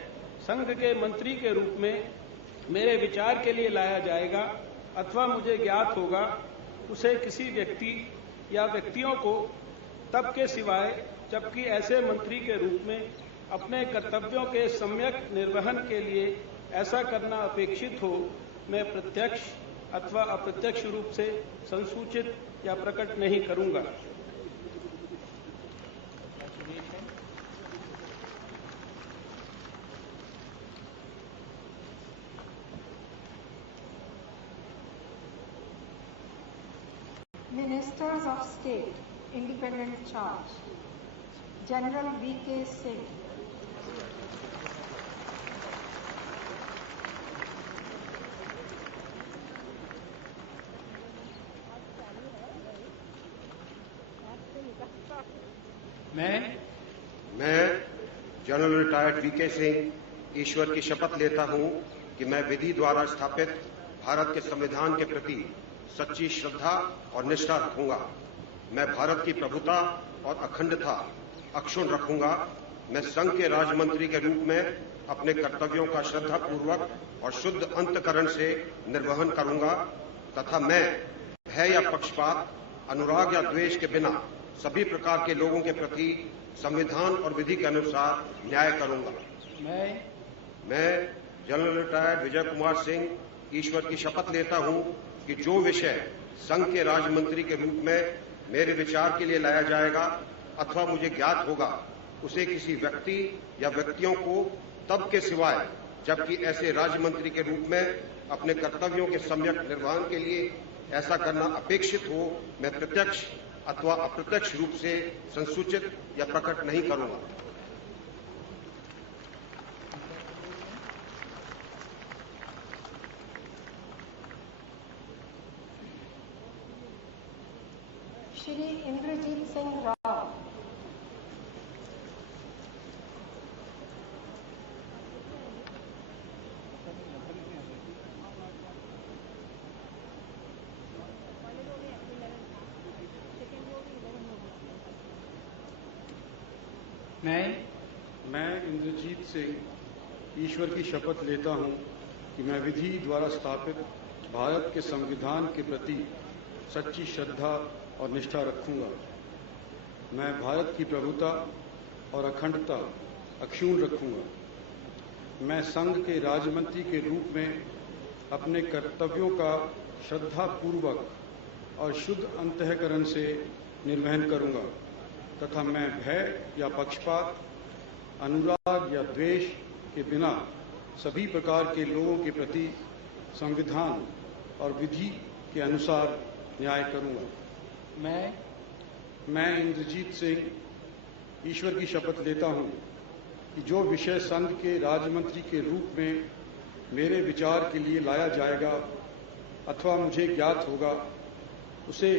संघ के मंत्री के रूप में मेरे विचार के लिए लाया जाएगा अथवा मुझे ज्ञात होगा, उसे किसी व्यक्ति या व्यक्तियों को तब के सिवाय जबकि ऐसे मंत्री के रूप में अपने कर्तव्यों के सम्यक निर्वहन के लिए ऐसा करना अपेक्षित हो, मैं प्रत्यक्ष अथवा अप्रत्यक्ष रूप से संसूचित या प्रकट नहीं करूंगा। Ministers of State, Independent Charge, General V.K. Singh. मैं जनरल रिटायर्ड वीके सिंह ईश्वर की शपथ लेता हूं कि मैं विधि द्वारा स्थापित भारत के संविधान के प्रति सच्ची श्रद्धा और निष्ठा रखूंगा। मैं भारत की प्रभुता और अखंडता अक्षुण्ण रखूंगा। मैं संघ के राज्य मंत्री के रूप में अपने कर्तव्यों का श्रद्धापूर्वक और शुद्ध अंतःकरण से निर्वहन करूंगा तथा मैं भय या पक्षपात, अनुराग या द्वेष के बिना सभी प्रकार के लोगों के प्रति संविधान और विधि के अनुसार न्याय करूंगा। मैं जनरल रिटायर्ड विजय कुमार सिंह ईश्वर की शपथ लेता हूं कि जो विषय संघ के राज्य मंत्री के रूप में मेरे विचार के लिए लाया जाएगा अथवा मुझे ज्ञात होगा, उसे किसी व्यक्ति या व्यक्तियों को तब के सिवाय जबकि ऐसे राज्य मंत्री के रूप में अपने कर्तव्यों के सम्यक निर्वहन के लिए ऐसा करना अपेक्षित हो, मैं प्रत्यक्ष अथवा अप्रत्यक्ष रूप से संसूचित या प्रकट नहीं करूंगा। श्री इंद्रजीत सिंह राव। मैं इंद्रजीत सिंह ईश्वर की शपथ लेता हूं कि मैं विधि द्वारा स्थापित भारत के संविधान के प्रति सच्ची श्रद्धा और निष्ठा रखूंगा। मैं भारत की प्रभुता और अखंडता अक्षुण्ण रखूंगा। मैं संघ के राज्यमंत्री के रूप में अपने कर्तव्यों का श्रद्धापूर्वक और शुद्ध अंतःकरण से निर्वहन करूंगा तथा मैं भय या पक्षपात, अनुराग या द्वेष के बिना सभी प्रकार के लोगों के प्रति संविधान और विधि के अनुसार न्याय करूंगा। मैं इंद्रजीत सिंह ईश्वर की शपथ लेता हूं कि जो विषय संघ के राज्य मंत्री के रूप में मेरे विचार के लिए लाया जाएगा अथवा मुझे ज्ञात होगा, उसे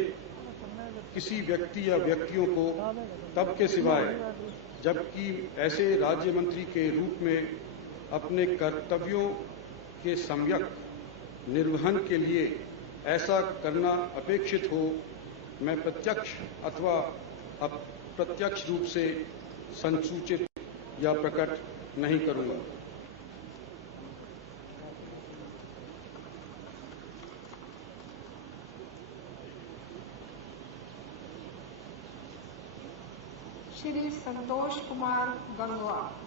किसी व्यक्ति या व्यक्तियों को तब के सिवाय जबकि ऐसे राज्य मंत्री के रूप में अपने कर्तव्यों के सम्यक निर्वहन के लिए ऐसा करना अपेक्षित हो, मैं प्रत्यक्ष अथवा अप्रत्यक्ष रूप से संसूचित या प्रकट नहीं करूंगा। श्री संतोष कुमार गंगवार।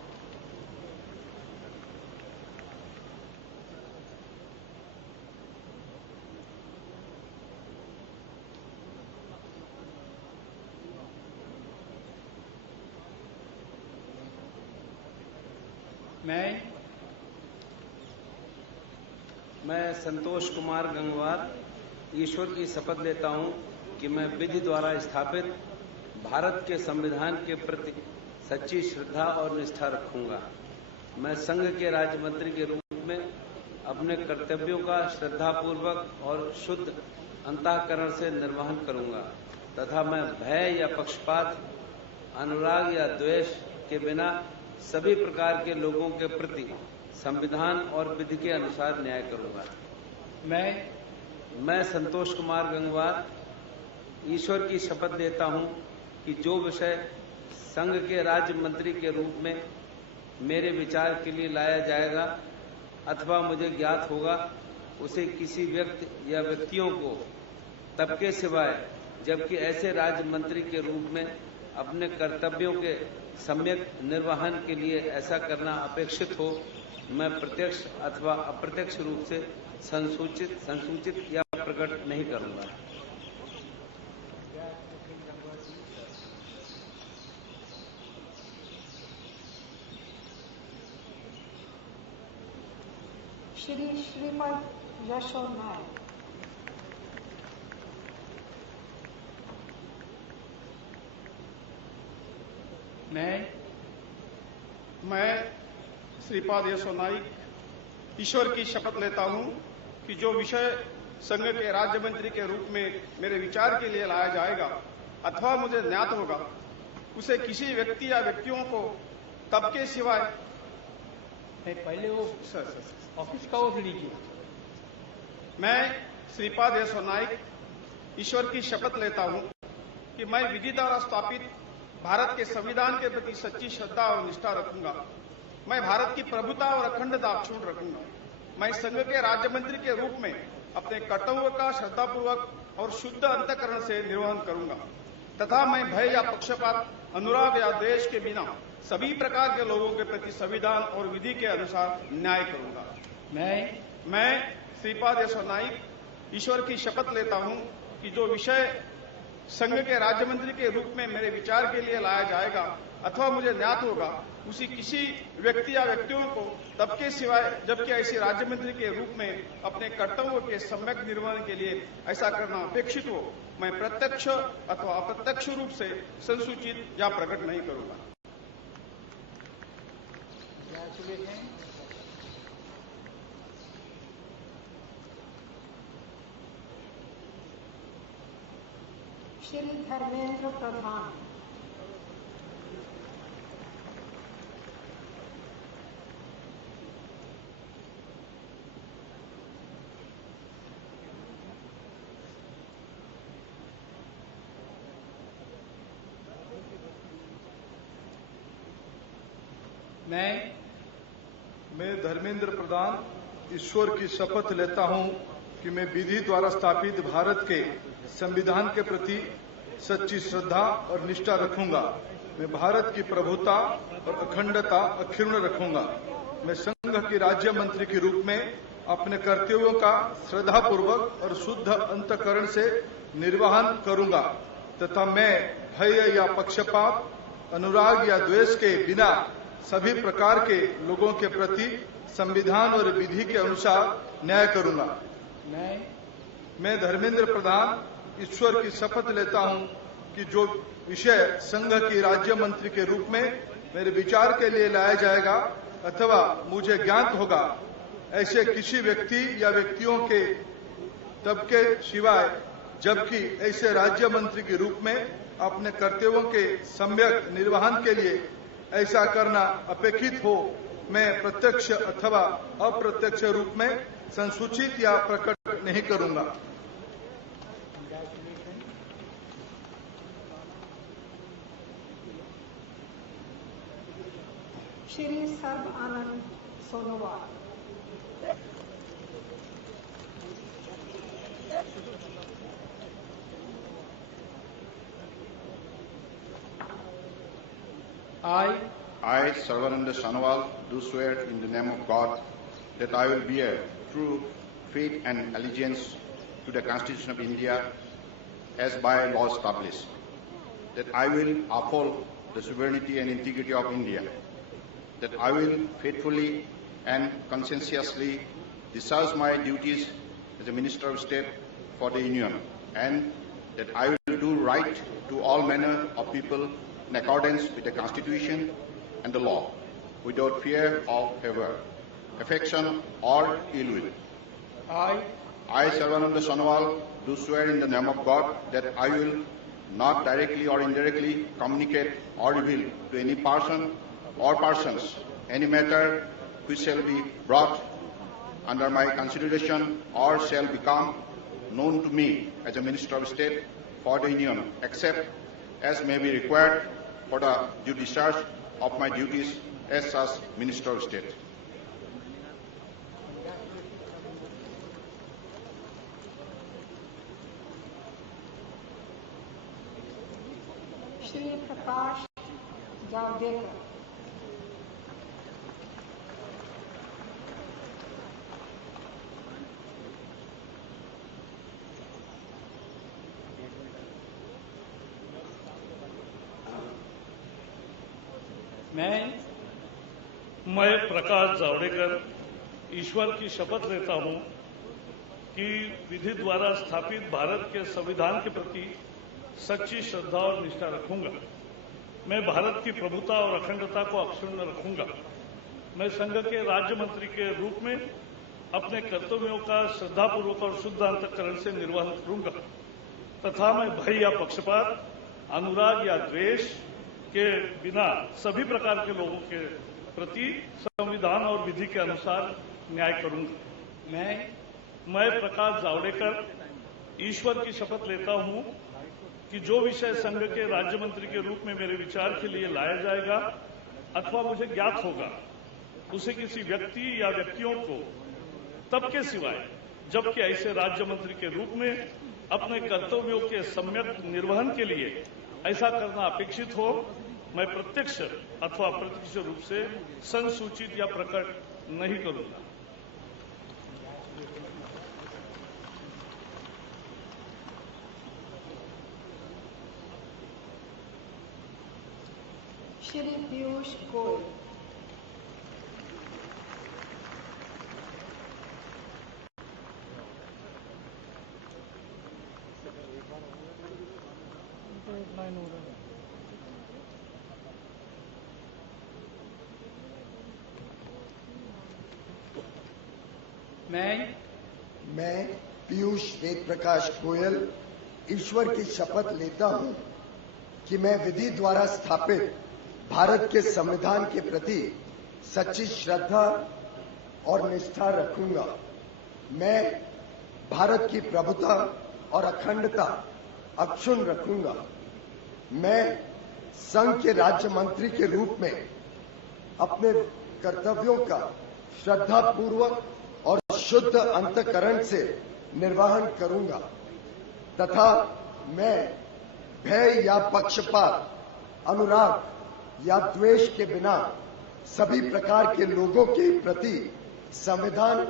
मैं संतोष कुमार गंगवार ईश्वर की शपथ लेता हूं कि मैं विधि द्वारा स्थापित भारत के संविधान के प्रति सच्ची श्रद्धा और निष्ठा रखूंगा। मैं संघ के राज्य मंत्री के रूप में अपने कर्तव्यों का श्रद्धापूर्वक और शुद्ध अंतःकरण से निर्वहन करूंगा तथा मैं भय या पक्षपात, अनुराग या द्वेष के बिना सभी प्रकार के लोगों के प्रति संविधान और विधि के अनुसार न्याय करूंगा। मैं संतोष कुमार गंगवार ईश्वर की शपथ लेता हूं कि जो विषय संघ के राज्य मंत्री के रूप में मेरे विचार के लिए लाया जाएगा अथवा मुझे ज्ञात होगा, उसे किसी व्यक्ति या व्यक्तियों को तब के सिवाय जबकि ऐसे राज्य मंत्री के रूप में अपने कर्तव्यों के सम्यक निर्वहन के लिए ऐसा करना अपेक्षित हो, मैं प्रत्यक्ष अथवा अप्रत्यक्ष रूप से संसूचित या प्रकट नहीं करूंगा। श्री श्रीपद यशो नायक। मैं श्रीपाद यशो नाइक ईश्वर की शपथ लेता हूं कि जो विषय संघ के राज्य मंत्री के रूप में मेरे विचार के लिए लाया जाएगा अथवा मुझे ज्ञात होगा, उसे किसी व्यक्ति या व्यक्तियों को तब के सिवाय पहले वो ऑफिस का ओढ़ लीजिए। मैं श्रीपाद यशो नाइक ईश्वर की शपथ लेता हूं कि मैं विधि द्वारा स्थापित भारत के संविधान के प्रति सच्ची श्रद्धा और निष्ठा रखूंगा। मैं भारत की प्रभुता और अखंडता अक्षुण्ण रखूंगा। मैं संघ के राज्य मंत्री के रूप में अपने कर्तव्यों का श्रद्धापूर्वक और शुद्ध अंतःकरण से निर्वहन करूंगा तथा मैं भय या पक्षपात, अनुराग या द्वेष के बिना सभी प्रकार के लोगों के प्रति संविधान और विधि के अनुसार न्याय करूंगा। मैं श्रीपाद यशो नाइक ईश्वर की शपथ लेता हूं कि जो विषय संघ के राज्य मंत्री के रूप में मेरे विचार के लिए लाया जाएगा अथवा मुझे ज्ञात होगा, उसी किसी व्यक्ति या व्यक्तियों को तब के सिवाय जबकि ऐसे राज्य मंत्री के रूप में अपने कर्तव्यों के सम्यक निर्वहन के लिए ऐसा करना अपेक्षित हो, मैं प्रत्यक्ष अथवा अप्रत्यक्ष रूप से संसूचित या प्रकट नहीं करूंगा। श्री धर्मेंद्र प्रधान। मैं धर्मेंद्र प्रधान ईश्वर की शपथ लेता हूं कि मैं विधि द्वारा स्थापित भारत के संविधान के प्रति सच्ची श्रद्धा और निष्ठा रखूंगा। मैं भारत की प्रभुता और अखंडता अक्षुण्ण रखूंगा। मैं संघ के राज्य मंत्री के रूप में अपने कर्तव्यों का श्रद्धापूर्वक और शुद्ध अंतःकरण से निर्वहन करूंगा तथा मैं भय या पक्षपात, अनुराग या द्वेष के बिना सभी प्रकार के लोगों के प्रति संविधान और विधि के अनुसार न्याय करूंगा। मैं धर्मेंद्र प्रधान ईश्वर की शपथ लेता हूं कि जो विषय संघ की राज्य मंत्री के रूप में मेरे विचार के लिए लाया जाएगा अथवा मुझे ज्ञात होगा, ऐसे किसी व्यक्ति या व्यक्तियों के तब के सिवाय, जबकि ऐसे राज्य मंत्री के रूप में अपने कर्तव्यों के सम्यक निर्वहन के लिए ऐसा करना अपेक्षित हो, मैं प्रत्यक्ष अथवा अप्रत्यक्ष रूप में संसूचित या प्रकट नहीं करूंगा। Shri Sarbananda Sonowal. I, Sarvananda Sonowal, do swear in the name of God that I will bear true faith and allegiance to the Constitution of India as by law established, that I will uphold the sovereignty and integrity of India, that I will faithfully and conscientiously discharge my duties as a Minister of State for the Union, and that I will do right to all manner of people in accordance with the Constitution and the law, without fear of favor, affection or ill will. I, Sarvananda Sonowal, do swear in the name of God that I will not directly or indirectly communicate or reveal to any person or persons any matter which shall be brought under my consideration or shall become known to me as a Minister of State for the Union, except as may be required for the due discharge of my duties as such Minister of State. Shri Prakash Javadekar. मैं प्रकाश जावड़ेकर ईश्वर की शपथ लेता हूं कि विधि द्वारा स्थापित भारत के संविधान के प्रति सच्ची श्रद्धा और निष्ठा रखूंगा। मैं भारत की प्रभुता और अखंडता को अक्षुण्ण रखूंगा। मैं संघ के राज्य मंत्री के रूप में अपने कर्तव्यों का श्रद्धापूर्वक और शुद्ध अंतःकरण से निर्वहन करूंगा तथा मैं भय या पक्षपात, अनुराग या द्वेष के बिना सभी प्रकार के लोगों के प्रति संविधान और विधि के अनुसार न्याय करूंगा। मैं प्रकाश जावड़ेकर ईश्वर की शपथ लेता हूं कि जो विषय संघ के राज्य मंत्री के रूप में मेरे विचार के लिए लाया जाएगा अथवा मुझे ज्ञात होगा, उसे किसी व्यक्ति या व्यक्तियों को तब के सिवाय, जबकि ऐसे राज्य मंत्री के रूप में अपने कर्तव्यों के सम्यक निर्वहन के लिए ऐसा करना अपेक्षित हो, मैं प्रत्यक्ष अथवा अप्रत्यक्ष रूप से संसूचित या प्रकट नहीं करूंगा। श्री पीयूष गोयल। मैं पीयूष वेद प्रकाश गोयल ईश्वर की शपथ लेता हूं कि मैं विधि द्वारा स्थापित भारत के संविधान के प्रति सच्ची श्रद्धा और निष्ठा रखूंगा। मैं भारत की प्रभुता और अखंडता अक्षुण्ण रखूंगा। मैं संघ के राज्य मंत्री के रूप में अपने कर्तव्यों का श्रद्धापूर्वक और शुद्ध अंतःकरण से निर्वहन करूंगा तथा मैं भय या पक्षपात, अनुराग या द्वेष के बिना सभी प्रकार के लोगों के प्रति संविधान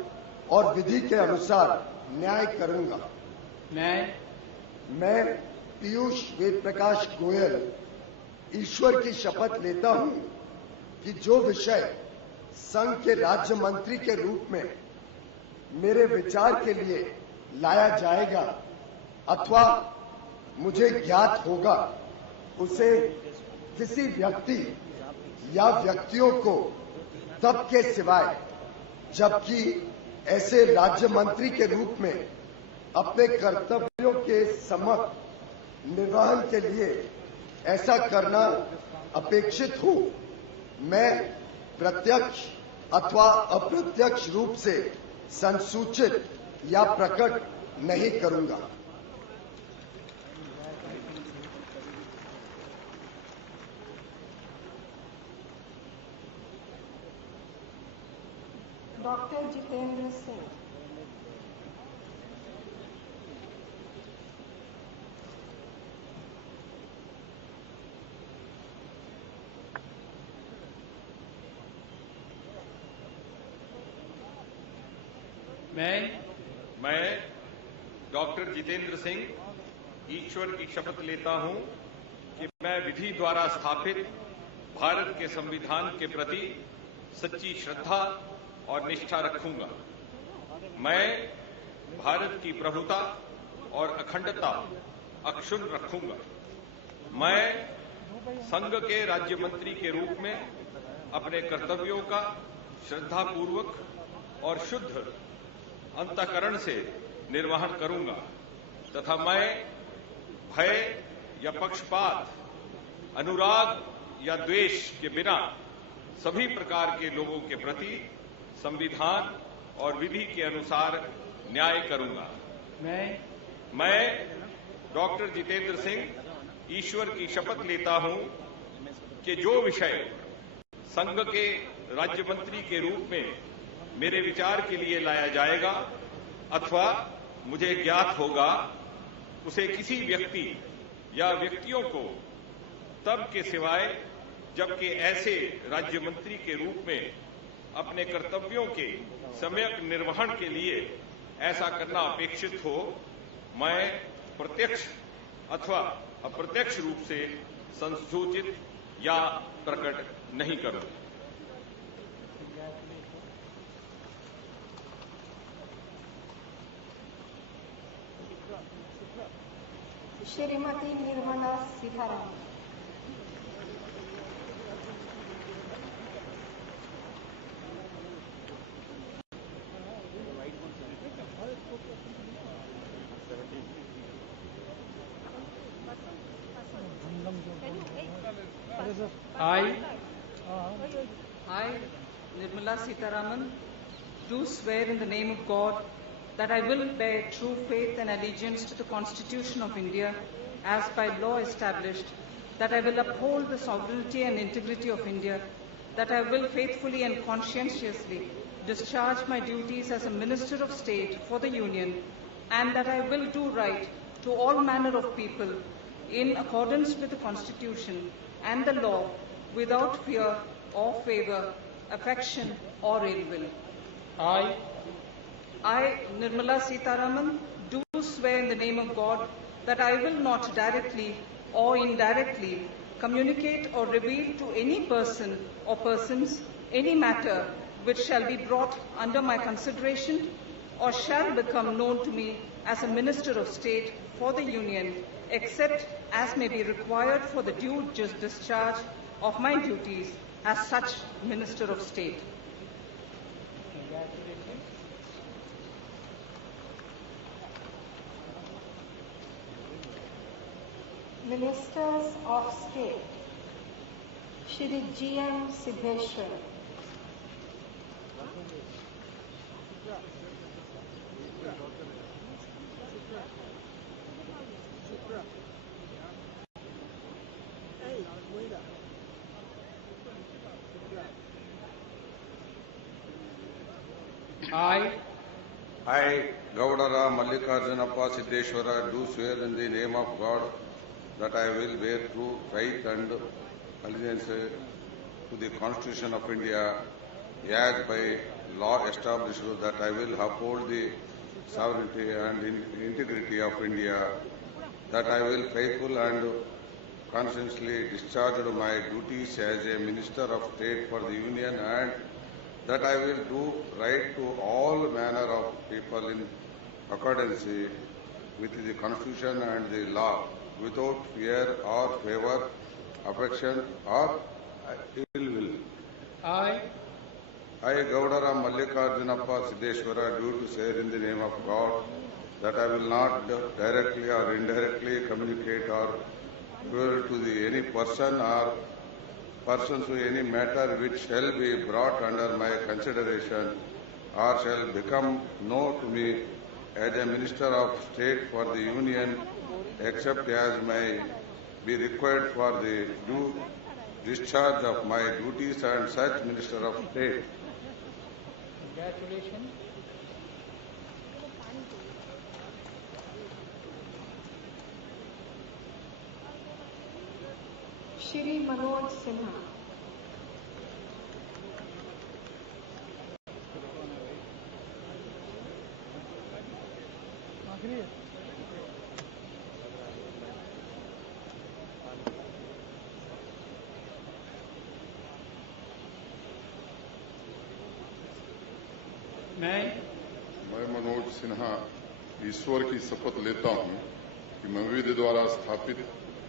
और विधि के अनुसार न्याय करूंगा। मैं पीयूष वेद प्रकाश गोयल ईश्वर की शपथ लेता हूं कि जो विषय संघ के राज्य मंत्री के रूप में मेरे विचार के लिए लाया जाएगा अथवा मुझे ज्ञात होगा, उसे किसी व्यक्ति या व्यक्तियों को तब के सिवाय जबकि ऐसे राज्य मंत्री के रूप में अपने कर्तव्यों के समक्ष निर्वहन के लिए ऐसा करना अपेक्षित हो, मैं प्रत्यक्ष अथवा अप्रत्यक्ष रूप से संसूचित या प्रकट नहीं करूंगा। डॉक्टर जितेंद्र सिंह। मैं डॉक्टर जितेंद्र सिंह ईश्वर की शपथ लेता हूं कि मैं विधि द्वारा स्थापित भारत के संविधान के प्रति सच्ची श्रद्धा और निष्ठा रखूंगा। मैं भारत की प्रभुता और अखंडता अक्षुण्ण रखूंगा। मैं संघ के राज्य मंत्री के रूप में अपने कर्तव्यों का श्रद्धापूर्वक और शुद्ध अंतःकरण से निर्वहन करूंगा तथा मैं भय या पक्षपात, अनुराग या द्वेष के बिना सभी प्रकार के लोगों के प्रति संविधान और विधि के अनुसार न्याय करूंगा। मैं डॉक्टर जितेंद्र सिंह ईश्वर की शपथ लेता हूं कि जो विषय संघ के राज्य मंत्री के रूप में मेरे विचार के लिए लाया जाएगा अथवा मुझे ज्ञात होगा, उसे किसी व्यक्ति या व्यक्तियों को तब के सिवाय जबकि ऐसे राज्य मंत्री के रूप में अपने कर्तव्यों के सम्यक निर्वहन के लिए ऐसा करना अपेक्षित हो, मैं प्रत्यक्ष अथवा अप्रत्यक्ष रूप से संसूचित या प्रकट नहीं करूं। Shrimati Nirmala Sitharaman. I, Nirmala Sitharaman, do swear in the name of God that I will bear true faith and allegiance to the Constitution of India as by law established, that I will uphold the sovereignty and integrity of India, that I will faithfully and conscientiously discharge my duties as a Minister of State for the Union, and that I will do right to all manner of people in accordance with the Constitution and the law without fear or favor, affection or ill will. I, Nirmala Sitharaman, do swear in the name of God that I will not directly or indirectly communicate or reveal to any person or persons any matter which shall be brought under my consideration or shall become known to me as a Minister of State for the Union, except as may be required for the due discharge of my duties as such Minister of State. Ministers of State, Shri G.M. Siddheshwar, I, Gaudara Mallikarjunappa Siddheshwara, do swear in the name of God that I will bear true faith and allegiance to the Constitution of India as by law established, that I will uphold the sovereignty and integrity of India, that I will faithfully and conscientiously discharge my duties as a Minister of State for the Union, and that I will do right to all manner of people in accordance with the Constitution and the law, without fear or favor, affection or ill will. I, Gaudara Mallikarjunappa Siddheshwara, do to swear in the name of God that I will not directly or indirectly communicate or refer to any person or persons to any matter which shall be brought under my consideration or shall become known to me as a Minister of State for the Union, except as may be required for the due discharge of my duties and such Minister of State. Congratulations. Shri Manoj Sinha, मैं मनोज सिन्हा ईश्वर की शपथ लेता हूं कि मैं विधि द्वारा स्थापित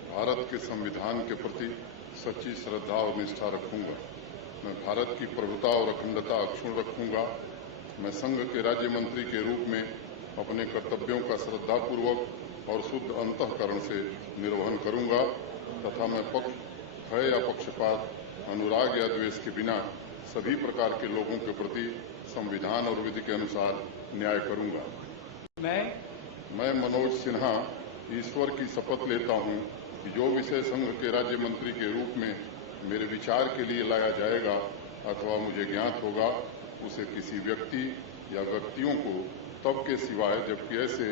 भारत के संविधान के प्रति सच्ची श्रद्धा और निष्ठा रखूंगा। मैं भारत की प्रभुता और अखंडता अक्षुण्ण रखूंगा। मैं संघ के राज्य मंत्री के रूप में अपने कर्तव्यों का श्रद्धापूर्वक और शुद्ध अंतःकरण से निर्वहन करूंगा तथा मैं पक्ष भय या पक्षपात, अनुराग या द्वेष के बिना सभी प्रकार के लोगों के प्रति संविधान और विधि के अनुसार न्याय करूंगा। मैं मनोज सिन्हा ईश्वर की शपथ लेता हूं कि जो विषय संघ के राज्य मंत्री के रूप में मेरे विचार के लिए लाया जाएगा अथवा मुझे ज्ञात होगा, उसे किसी व्यक्ति या व्यक्तियों को तब के सिवाय जबकि ऐसे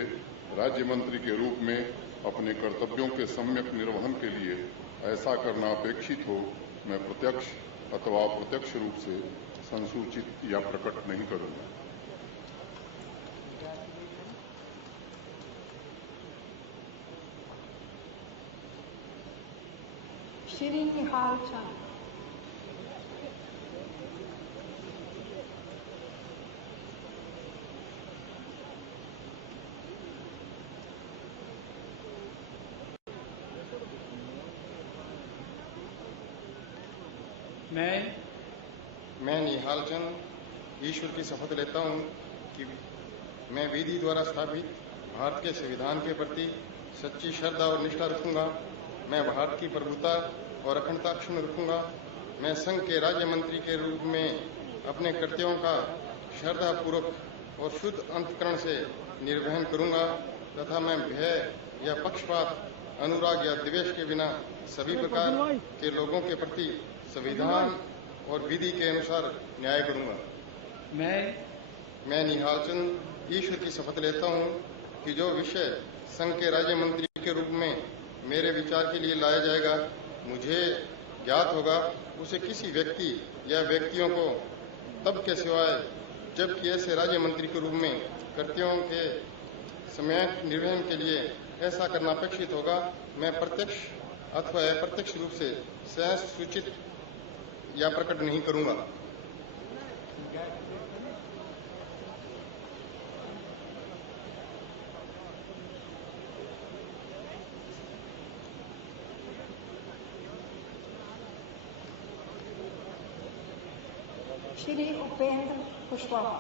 राज्य मंत्री के रूप में अपने कर्तव्यों के सम्यक निर्वहन के लिए ऐसा करना अपेक्षित हो, मैं प्रत्यक्ष अथवा अप्रत्यक्ष रूप से संसूचित या प्रकट नहीं करूंगा। Shri Nihal Chand, मैं निहाल चंद ईश्वर की शपथ लेता हूं कि मैं विधि द्वारा स्थापित भारत के संविधान के प्रति सच्ची श्रद्धा और निष्ठा रखूंगा। मैं भारत की प्रभुता और अखंडता अक्षुण्ण रखूंगा। मैं संघ के राज्य मंत्री के रूप में अपने कर्तव्यों का श्रद्धापूर्वक और शुद्ध अंतःकरण से निर्वहन करूंगा तथा मैं भय या पक्षपात, अनुराग या द्वेष के बिना सभी प्रकार के लोगों के प्रति संविधान और विधि के अनुसार न्याय करूंगा। मैं निहाल चंद ईश्वर की शपथ लेता हूं कि जो विषय संघ के राज्य मंत्री के रूप में मेरे विचार के लिए लाया जाएगा, मुझे ज्ञात होगा, उसे किसी व्यक्ति या व्यक्तियों को तब के सिवाय जबकि ऐसे राज्य मंत्री के रूप में कर्तव्यों के समय निर्वहन के लिए ऐसा करना अपेक्षित होगा, मैं प्रत्यक्ष अथवा अप्रत्यक्ष रूप से सहज सूचित या प्रकट नहीं करूंगा। Shri Upendra Kushwaha,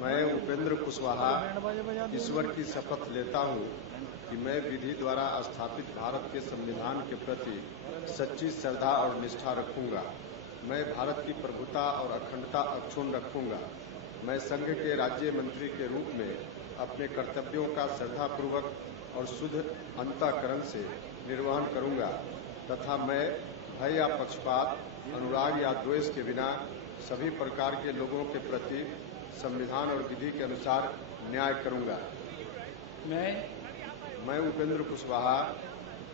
मैं उपेंद्र कुशवाहा ईश्वर की शपथ लेता हूं कि मैं विधि द्वारा स्थापित भारत के संविधान के प्रति सच्ची श्रद्धा और निष्ठा रखूंगा। मैं भारत की प्रभुता और अखंडता अक्षुण्ण रखूंगा। मैं संघ के राज्य मंत्री के रूप में अपने कर्तव्यों का श्रद्धापूर्वक और शुद्ध अंतःकरण से निर्वहन करूंगा तथा मैं भय या पक्षपात, अनुराग या द्वेष के बिना सभी प्रकार के लोगों के प्रति संविधान और विधि के अनुसार न्याय करूंगा। मैं उपेंद्र कुशवाहा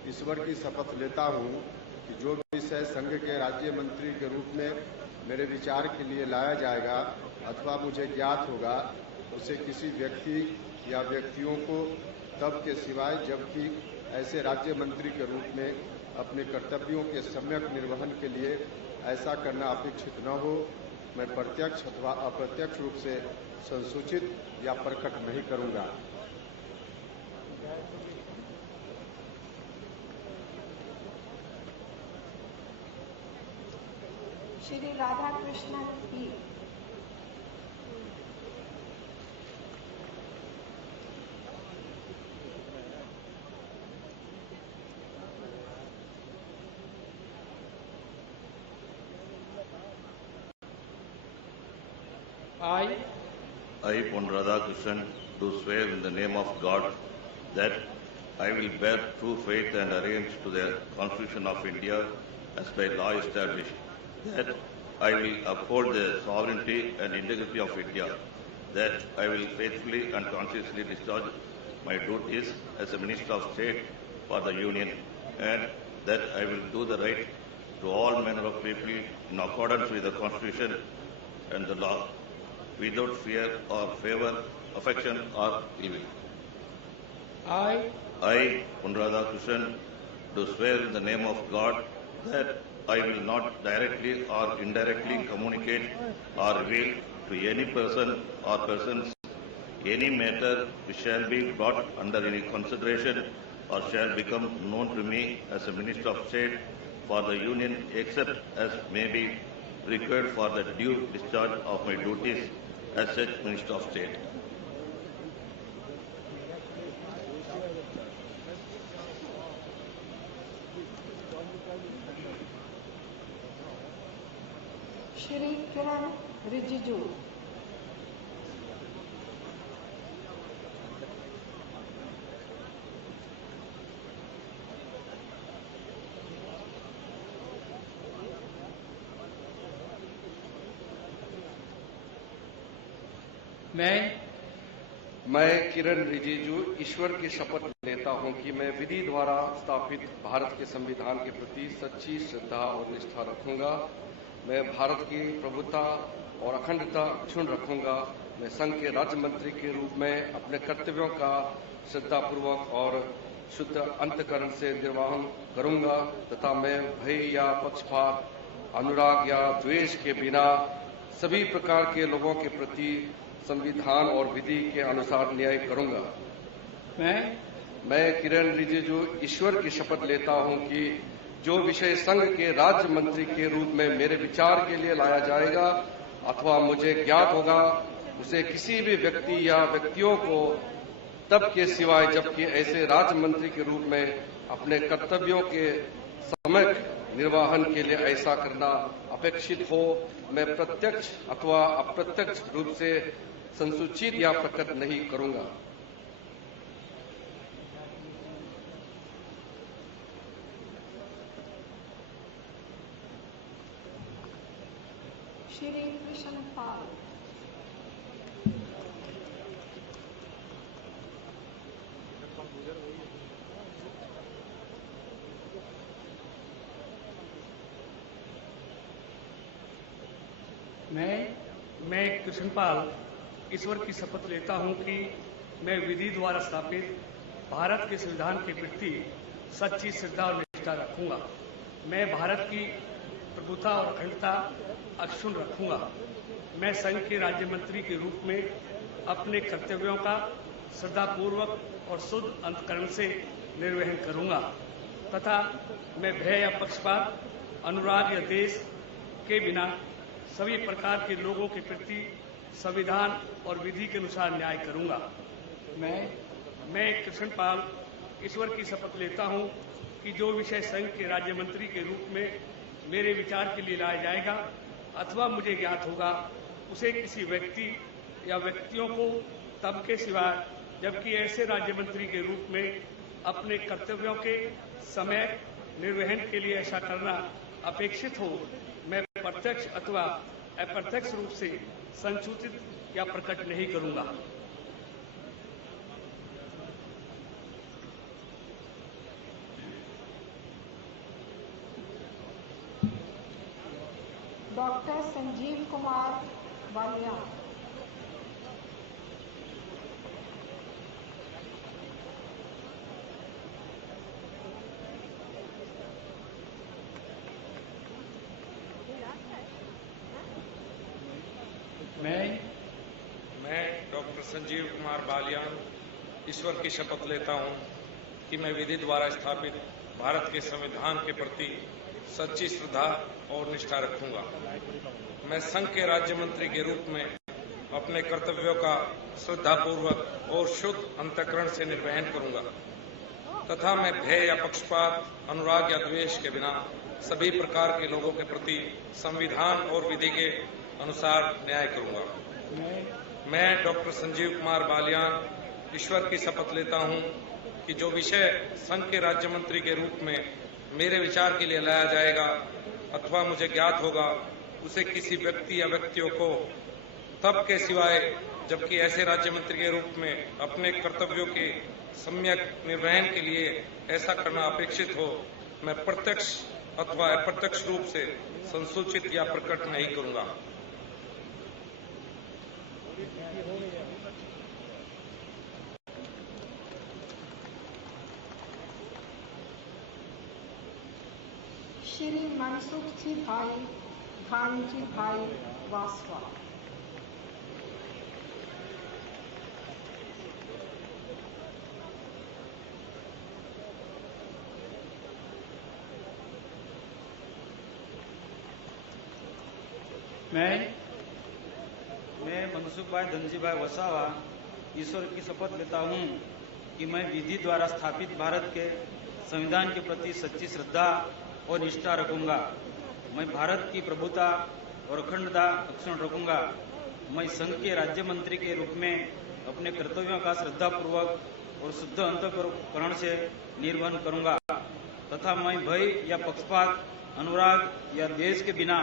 ईश्वर की शपथ लेता हूं कि जो विषय संघ के राज्य मंत्री के रूप में मेरे विचार के लिए लाया जाएगा अथवा मुझे ज्ञात होगा, उसे किसी व्यक्ति या व्यक्तियों को तब के सिवाय जबकि ऐसे राज्य मंत्री के रूप में अपने कर्तव्यों के सम्यक निर्वहन के लिए ऐसा करना अपेक्षित न हो, मैं प्रत्यक्ष अथवा अप्रत्यक्ष रूप से संसूचित या प्रकट नहीं करूंगा। Shri Radha Krishnan P. I, Pon Radhakrishnan, do swear in the name of God that I will bear true faith and allegiance to the Constitution of India as by law established, that I will uphold the sovereignty and integrity of India, that I will faithfully and conscientiously discharge my duties as a Minister of State for the Union, and that I will do the right to all manner of people in accordance with the Constitution and the law, without fear or favor, affection or evil. I, Pon Radhakrishnan, do swear in the name of God that I will not directly or indirectly communicate or reveal to any person or persons any matter which shall be brought under any consideration or shall become known to me as a Minister of State for the Union, except as may be required for the due discharge of my duties as such Minister of State. Shri Kiren Rijiju. मैं किरण रिजिजू ईश्वर की शपथ लेता हूं कि मैं विधि द्वारा स्थापित भारत के संविधान के प्रति सच्ची श्रद्धा और निष्ठा रखूंगा। मैं भारत की प्रभुता और अखंडता अक्षुण्ण रखूंगा। मैं संघ के राज्य मंत्री के रूप में अपने कर्तव्यों का श्रद्धापूर्वक और शुद्ध अंतःकरण से निर्वहन करूंगा तथा मैं भय या पक्षपात, अनुराग या द्वेष के बिना सभी प्रकार के लोगों के प्रति संविधान और विधि के अनुसार न्याय करूंगा। मैं किरण रिजिजू ईश्वर की शपथ लेता हूं कि जो विषय संघ के राज्य मंत्री के रूप में मेरे विचार के लिए लाया जाएगा अथवा मुझे ज्ञात होगा, उसे किसी भी व्यक्ति या व्यक्तियों को तब के सिवाय जबकि ऐसे राज्य मंत्री के रूप में अपने कर्तव्यों के सम्यक निर्वहन के लिए ऐसा करना अपेक्षित हो, मैं प्रत्यक्ष अथवा अप्रत्यक्ष रूप से संसूचित या प्रकट नहीं करूंगा। श्री कृष्ण पाल। मैं कृष्णपाल ईश्वर की शपथ लेता हूं कि मैं विधि द्वारा स्थापित भारत के संविधान के प्रति सच्ची श्रद्धा और निष्ठा रखूंगा। मैं भारत की प्रभुता और अखंडता अक्षुण्ण रखूंगा। मैं संघ के राज्य मंत्री के रूप में अपने कर्तव्यों का श्रद्धापूर्वक और शुद्ध अंतःकरण से निर्वहन करूंगा तथा मैं भय या पक्षपात, अनुराग या द्वेष के बिना सभी प्रकार के लोगों के प्रति संविधान और विधि के अनुसार न्याय करूंगा। मैं कृष्णपाल ईश्वर की शपथ लेता हूं कि जो विषय संघ के राज्य मंत्री के रूप में मेरे विचार के लिए लाया जाएगा अथवा मुझे ज्ञात होगा, उसे किसी व्यक्ति या व्यक्तियों को तब के सिवाय जबकि ऐसे राज्य मंत्री के रूप में अपने कर्तव्यों के समय निर्वहन के लिए ऐसा करना अपेक्षित हो, मैं प्रत्यक्ष अथवा अप्रत्यक्ष रूप से संसूचित या प्रकट नहीं करूंगा। डॉक्टर संजीव कुमार बालियान। मैं डॉक्टर संजीव कुमार बालियान ईश्वर की शपथ लेता हूं कि मैं विधि द्वारा स्थापित भारत के संविधान के प्रति सच्ची श्रद्धा और निष्ठा रखूंगा। मैं संघ के राज्य मंत्री के रूप में अपने कर्तव्यों का श्रद्धापूर्वक और शुद्ध अंतःकरण से निर्वहन करूंगा तथा मैं भय या पक्षपात, अनुराग या द्वेष के बिना सभी प्रकार के लोगों के प्रति संविधान और विधि के अनुसार न्याय करूंगा। मैं डॉक्टर संजीव कुमार बालियान ईश्वर की शपथ लेता हूं कि जो विषय संघ के राज्य मंत्री के रूप में मेरे विचार के लिए लाया जाएगा अथवा मुझे ज्ञात होगा, उसे किसी व्यक्ति या व्यक्तियों को तब के सिवाय जबकि ऐसे राज्य मंत्री के रूप में अपने कर्तव्यों के सम्यक निर्वहन के लिए ऐसा करना अपेक्षित हो, मैं प्रत्यक्ष अथवा अप्रत्यक्ष रूप से संसूचित या प्रकट नहीं करूंगा। श्री मनसुख जी भाई भानजी भाई वासवा। मैं मनसुख भाई धनजी भाई वसावा ईश्वर की शपथ लेता हूं कि मैं विधि द्वारा स्थापित भारत के संविधान के प्रति सच्ची श्रद्धा और निष्ठा रखूंगा। मैं भारत की प्रभुता और अखंडता अक्षुण्ण रखूंगा। मैं संघ के राज्य मंत्री के रूप में अपने कर्तव्यों का श्रद्धापूर्वक और शुद्ध अंतःकरण से निर्वहन करूंगा तथा मैं भय या पक्षपात, अनुराग या द्वेष के बिना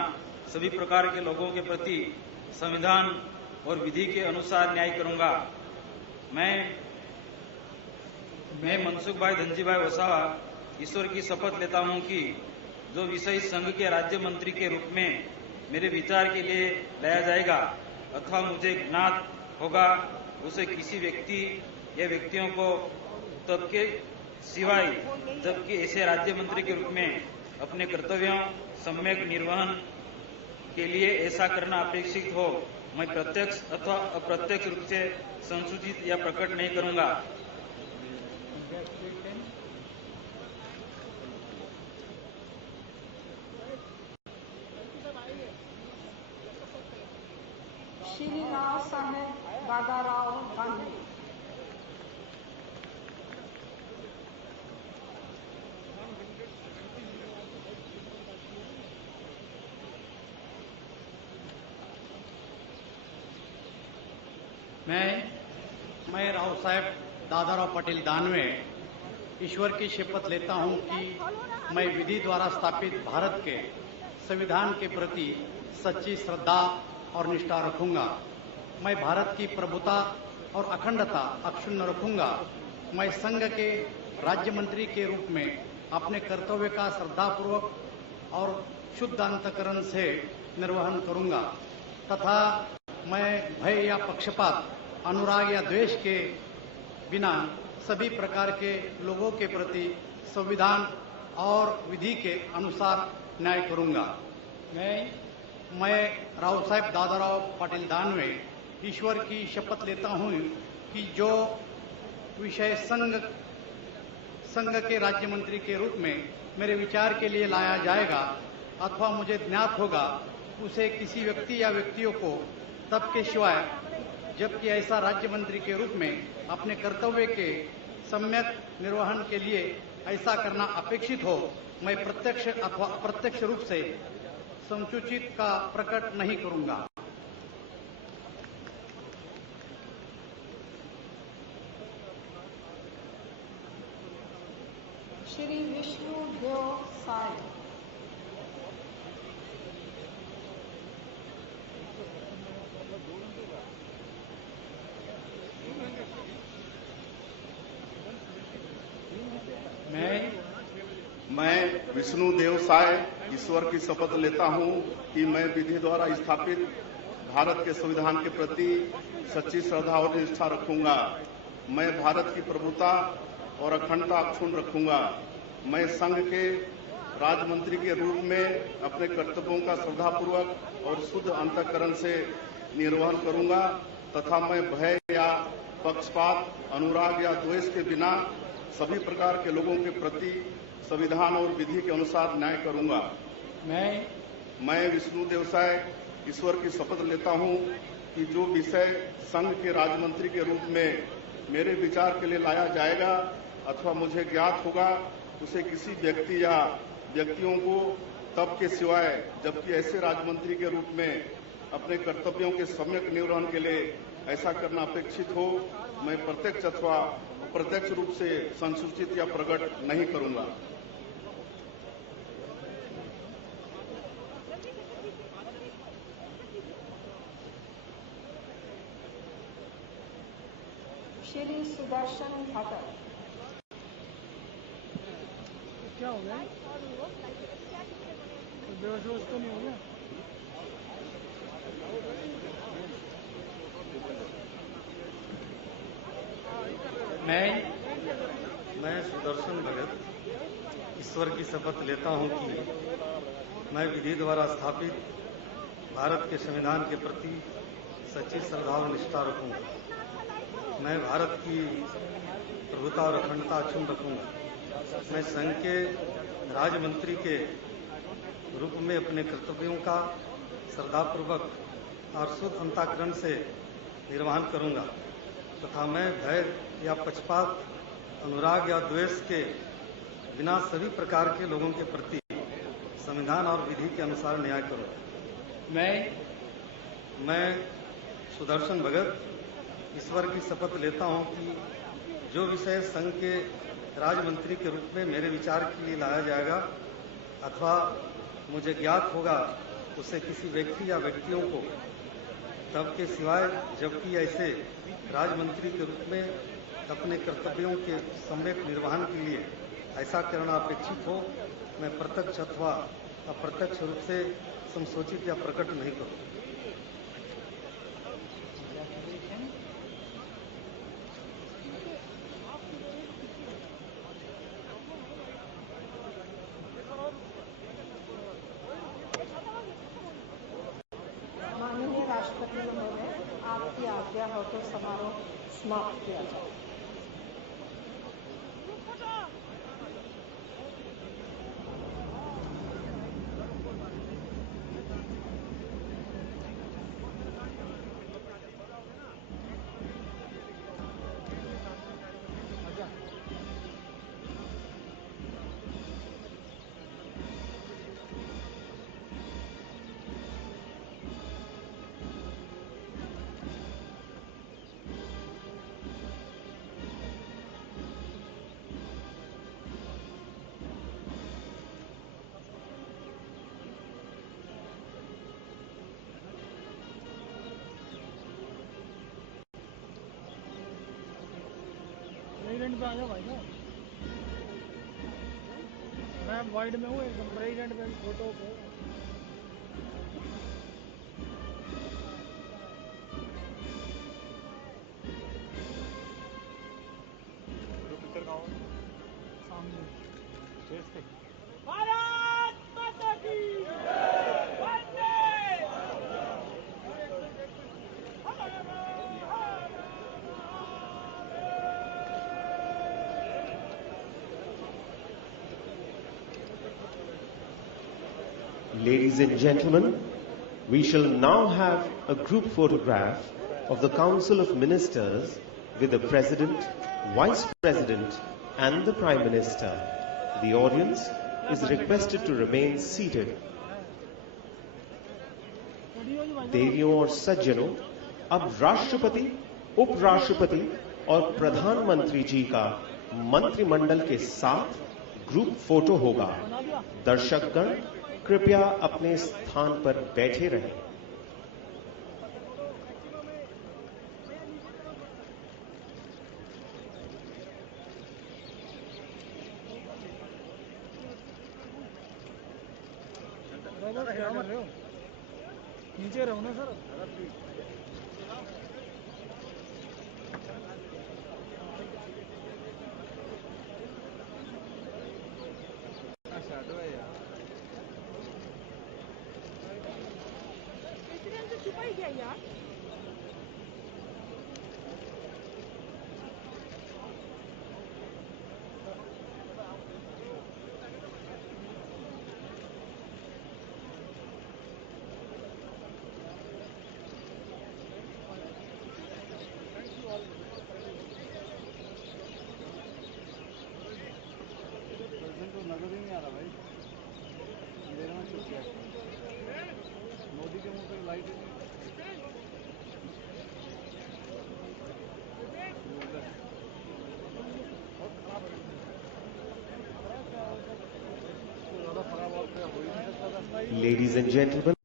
सभी प्रकार के लोगों के प्रति संविधान और विधि के अनुसार न्याय करूंगा। मैं मनसुख भाई धनजी भाई वसावा ईश्वर की शपथ लेता हूं कि जो विषय संघ के राज्य मंत्री के रूप में मेरे विचार के लिए लाया जाएगा अथवा मुझे ज्ञात होगा, उसे किसी व्यक्ति या व्यक्तियों को तब के सिवाय जबकि ऐसे राज्य मंत्री के रूप में अपने कर्तव्यों सम्यक निर्वहन के लिए ऐसा करना अपेक्षित हो, मैं प्रत्यक्ष अथवा अप्रत्यक्ष रूप से संसूचित या प्रकट नहीं करूंगा। श्री राव साहेब दादाराव गांधी। मैं राव साहेब दादाराव पटेल दानवे ईश्वर की शपथ लेता हूं कि मैं विधि द्वारा स्थापित भारत के संविधान के प्रति सच्ची श्रद्धा और निष्ठा रखूंगा। मैं भारत की प्रभुता और अखंडता अक्षुण्ण रखूंगा। मैं संघ के राज्य मंत्री के रूप में अपने कर्तव्य का श्रद्धापूर्वक और शुद्ध अंतःकरण से निर्वहन करूंगा तथा मैं भय या पक्षपात, अनुराग या द्वेष के बिना सभी प्रकार के लोगों के प्रति संविधान और विधि के अनुसार न्याय करूंगा। मैं राव साहेब दादाराव पटेल दानवे ईश्वर की शपथ लेता हूं कि जो विषय संघ के राज्य मंत्री के रूप में मेरे विचार के लिए लाया जाएगा अथवा मुझे ज्ञात होगा, उसे किसी व्यक्ति या व्यक्तियों को तब के सिवाय जबकि ऐसा राज्य मंत्री के रूप में अपने कर्तव्य के सम्यक निर्वहन के लिए ऐसा करना अपेक्षित हो, मैं प्रत्यक्ष अथवा अप्रत्यक्ष रूप से समुचित का प्रकट नहीं करूंगा। श्री विष्णु देव साय। मैं विष्णु देव साय ईश्वर की शपथ लेता हूं कि मैं विधि द्वारा स्थापित भारत के संविधान के प्रति सच्ची श्रद्धा और निष्ठा रखूंगा। मैं भारत की प्रभुता और अखंडता अक्षुण्ण रखूंगा। मैं संघ के राज्य मंत्री के रूप में अपने कर्तव्यों का श्रद्धापूर्वक और शुद्ध अंतःकरण से निर्वहन करूंगा तथा मैं भय या पक्षपात, अनुराग या द्वेष के बिना सभी प्रकार के लोगों के प्रति संविधान और विधि के अनुसार न्याय करूंगा। मैं विष्णु देव साय ईश्वर की शपथ लेता हूं कि जो विषय संघ के राज्य मंत्री के रूप में मेरे विचार के लिए लाया जाएगा अथवा मुझे ज्ञात होगा, उसे किसी व्यक्ति या व्यक्तियों को तब के सिवाय जबकि ऐसे राज्य मंत्री के रूप में अपने कर्तव्यों के सम्यक निर्वहन के लिए ऐसा करना अपेक्षित हो, मैं प्रत्यक्ष अथवा अप्रत्यक्ष रूप से संसूचित या प्रकट नहीं करूंगा। श्री सुदर्शन भगत। क्या हो गया? बेहोश तो नहीं हो गया? मैं सुदर्शन भगत ईश्वर की शपथ लेता हूं कि मैं विधि द्वारा स्थापित भारत के संविधान के प्रति सच्ची श्रद्धा और निष्ठा रखूंगा। मैं भारत की प्रभुता और अखंडता अक्षुण्ण रखूंगा। मैं संघ के राज्य मंत्री के रूप में अपने कर्तव्यों का श्रद्धापूर्वक और शुद्ध अंतःकरण से निर्वहन करूंगा तथा मैं भय या पक्षपात, अनुराग या द्वेष के बिना सभी प्रकार के लोगों के प्रति संविधान और विधि के अनुसार न्याय करूंगा। मैं सुदर्शन भगत ईश्वर की शपथ लेता हूं कि जो विषय संघ के राज्य मंत्री के रूप में मेरे विचार के लिए लाया जाएगा अथवा मुझे ज्ञात होगा, उसे किसी व्यक्ति या व्यक्तियों को तब के सिवाय जबकि ऐसे राज्य मंत्री के रूप में अपने कर्तव्यों के सम्यक निर्वहन के लिए ऐसा करना अपेक्षित हो, मैं प्रत्यक्ष अथवा अप्रत्यक्ष रूप से संसूचित या प्रकट नहीं करूं। माननीय राष्ट्रपति महोदय, आपकी आज्ञा हो तो समारोह समाप्त किया जाए। प्रेसिडेंट पे आ जाओ भाई साहब। मैं वाइड में हूँ एकदम, प्रेसिडेंट पे फोटो पे। सामने स्टेज पे। भारत माता की वंदे। Ladies and gentlemen, We shall now have a group photograph of the Council of Ministers with the President, Vice President and the Prime Minister. The audience is requested to remain seated. देवियों और सज्जनों, अब राष्ट्रपति, उपराष्ट्रपति और प्रधानमंत्री जी का मंत्रिमंडल के साथ ग्रुप फोटो होगा। दर्शकगण कृपया अपने स्थान पर बैठे रहें। नीचे रहो ना सर। छुपाई गया यार। नजर ही नहीं आ रहा भाई, अंधेरे में छुप गया। मोदी के मुंह पे लाइट ही नहीं। Ladies and gentlemen,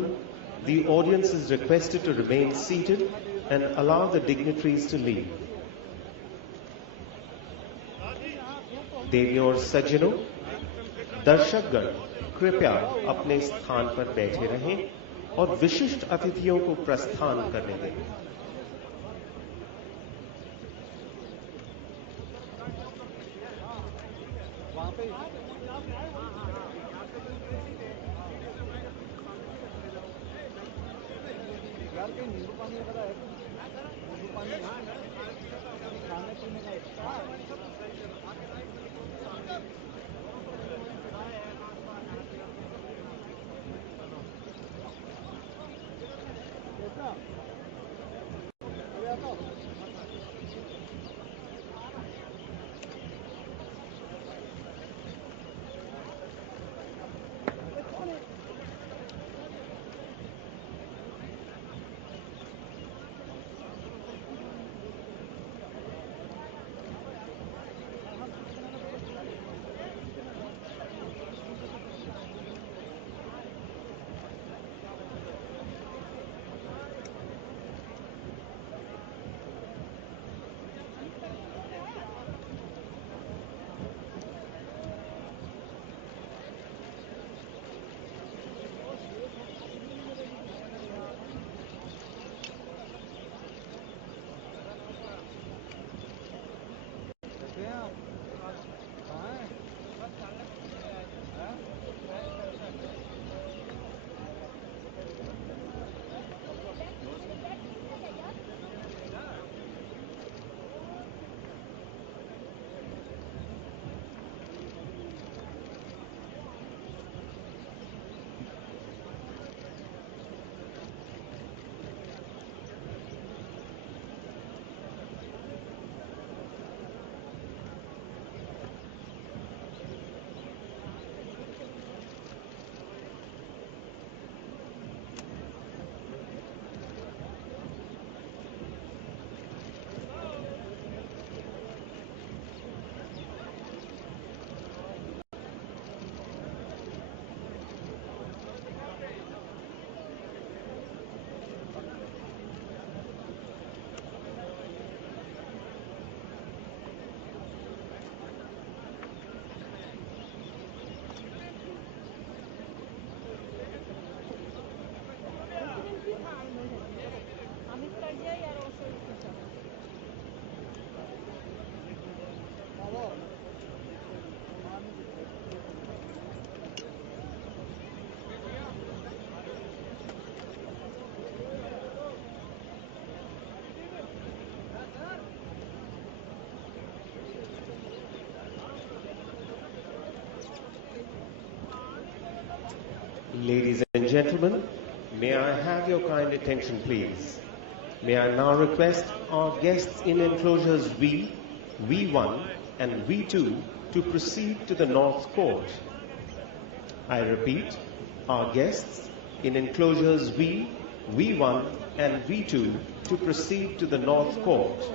the audience is requested to remain seated and allow the dignitaries to leave. देवियों और सज्जनों, दर्शकगण कृपया अपने स्थान पर बैठे रहें और विशिष्ट अतिथियों को प्रस्थान करने दें। यार कहीं नींबू पानी वगैरह है? नींबू पानी खाने पीने का Ladies and gentlemen, May I have your kind attention, please? May I now request our guests in enclosures V, V1 and V2 to proceed to the North Court. I repeat, our guests in enclosures V, V1 and V2 to proceed to the North Court.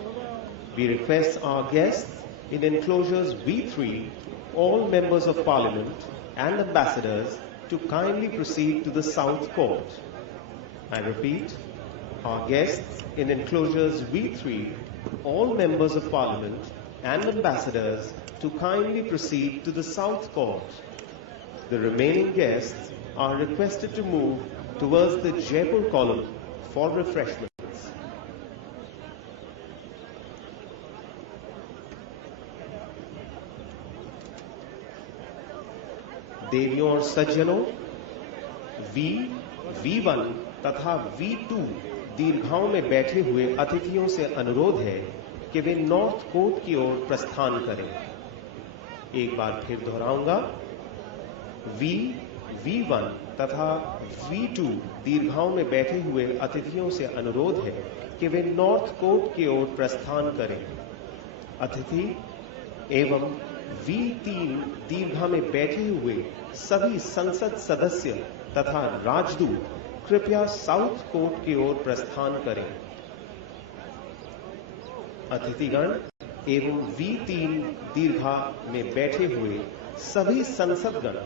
We request our guests in enclosures V3, all members of Parliament and ambassadors to kindly proceed to the South Court. I repeat, our guests in enclosures V3, all members of Parliament and ambassadors to kindly proceed to the South Court. The remaining guests are requested to move towards the Jaipur column for refreshments. देवियों और सज्जनों, V1 तथा V2 दीर्घाओं में बैठे हुए अतिथियों से अनुरोध है कि वे नॉर्थ कोर्ट की ओर प्रस्थान करें। एक बार फिर दोहराऊंगा, V1 तथा V2 दीर्घाओं में बैठे हुए अतिथियों से अनुरोध है कि वे नॉर्थ कोर्ट की ओर प्रस्थान करें। अतिथि एवं V3 दीर्घा में बैठे हुए सभी संसद सदस्य तथा राजदूत कृपया साउथ कोर्ट की ओर प्रस्थान करें। अतिथिगण एवं V3 दीर्घा में बैठे हुए सभी संसदगण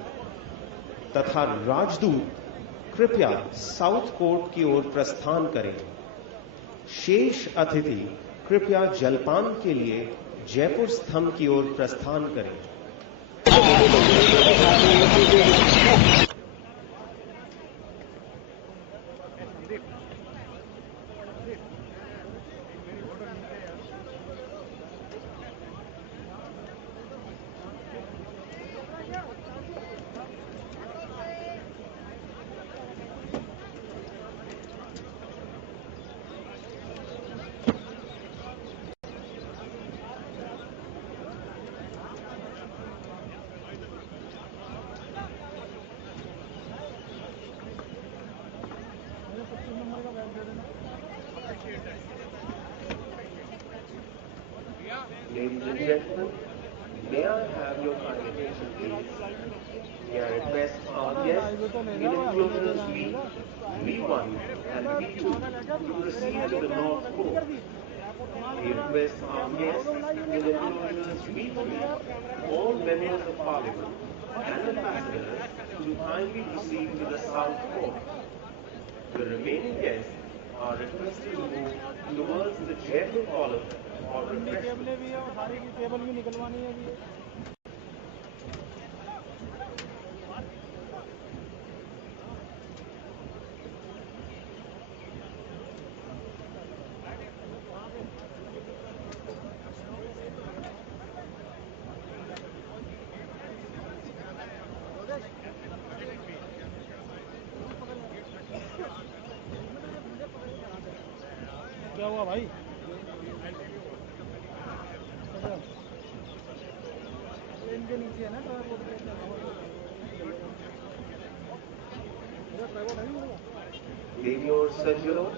तथा राजदूत कृपया साउथ कोर्ट की ओर प्रस्थान करें। शेष अतिथि कृपया जलपान के लिए जयपुर स्तंभ की ओर प्रस्थान करें। Ladies and gentlemen, may I have your kind attention, please? May I request our guests in enclosures V1 and V2 to proceed to the North Court. We request our guests in enclosures V3, all members of Parliament and ambassadors to kindly proceed to the South Court. The remaining guests are requested to move towards the Jaipur column for refreshment. क्या हुआ भाई? Train के नीचे है ना देवियों और सज्जनों,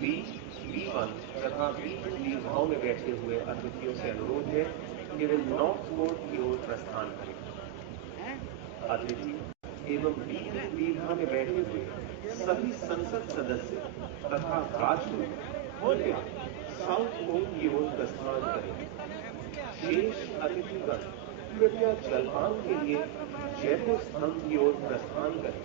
V1 तथा V2 दीर्घाओं में बैठे हुए अतिथियों से अनुरोध है कि वे नॉर्थ कोर्ट की ओर प्रस्थान करें। अतिथि एवं V2 दीर्घा में बैठे हुए सभी संसद सदस्य तथा राजदूत कृपया साउथ कोर्ट की ओर प्रस्थान करें। शेष अतिथिगण कृपया जलपान के लिए जयपुर स्तंभ की ओर प्रस्थान करें।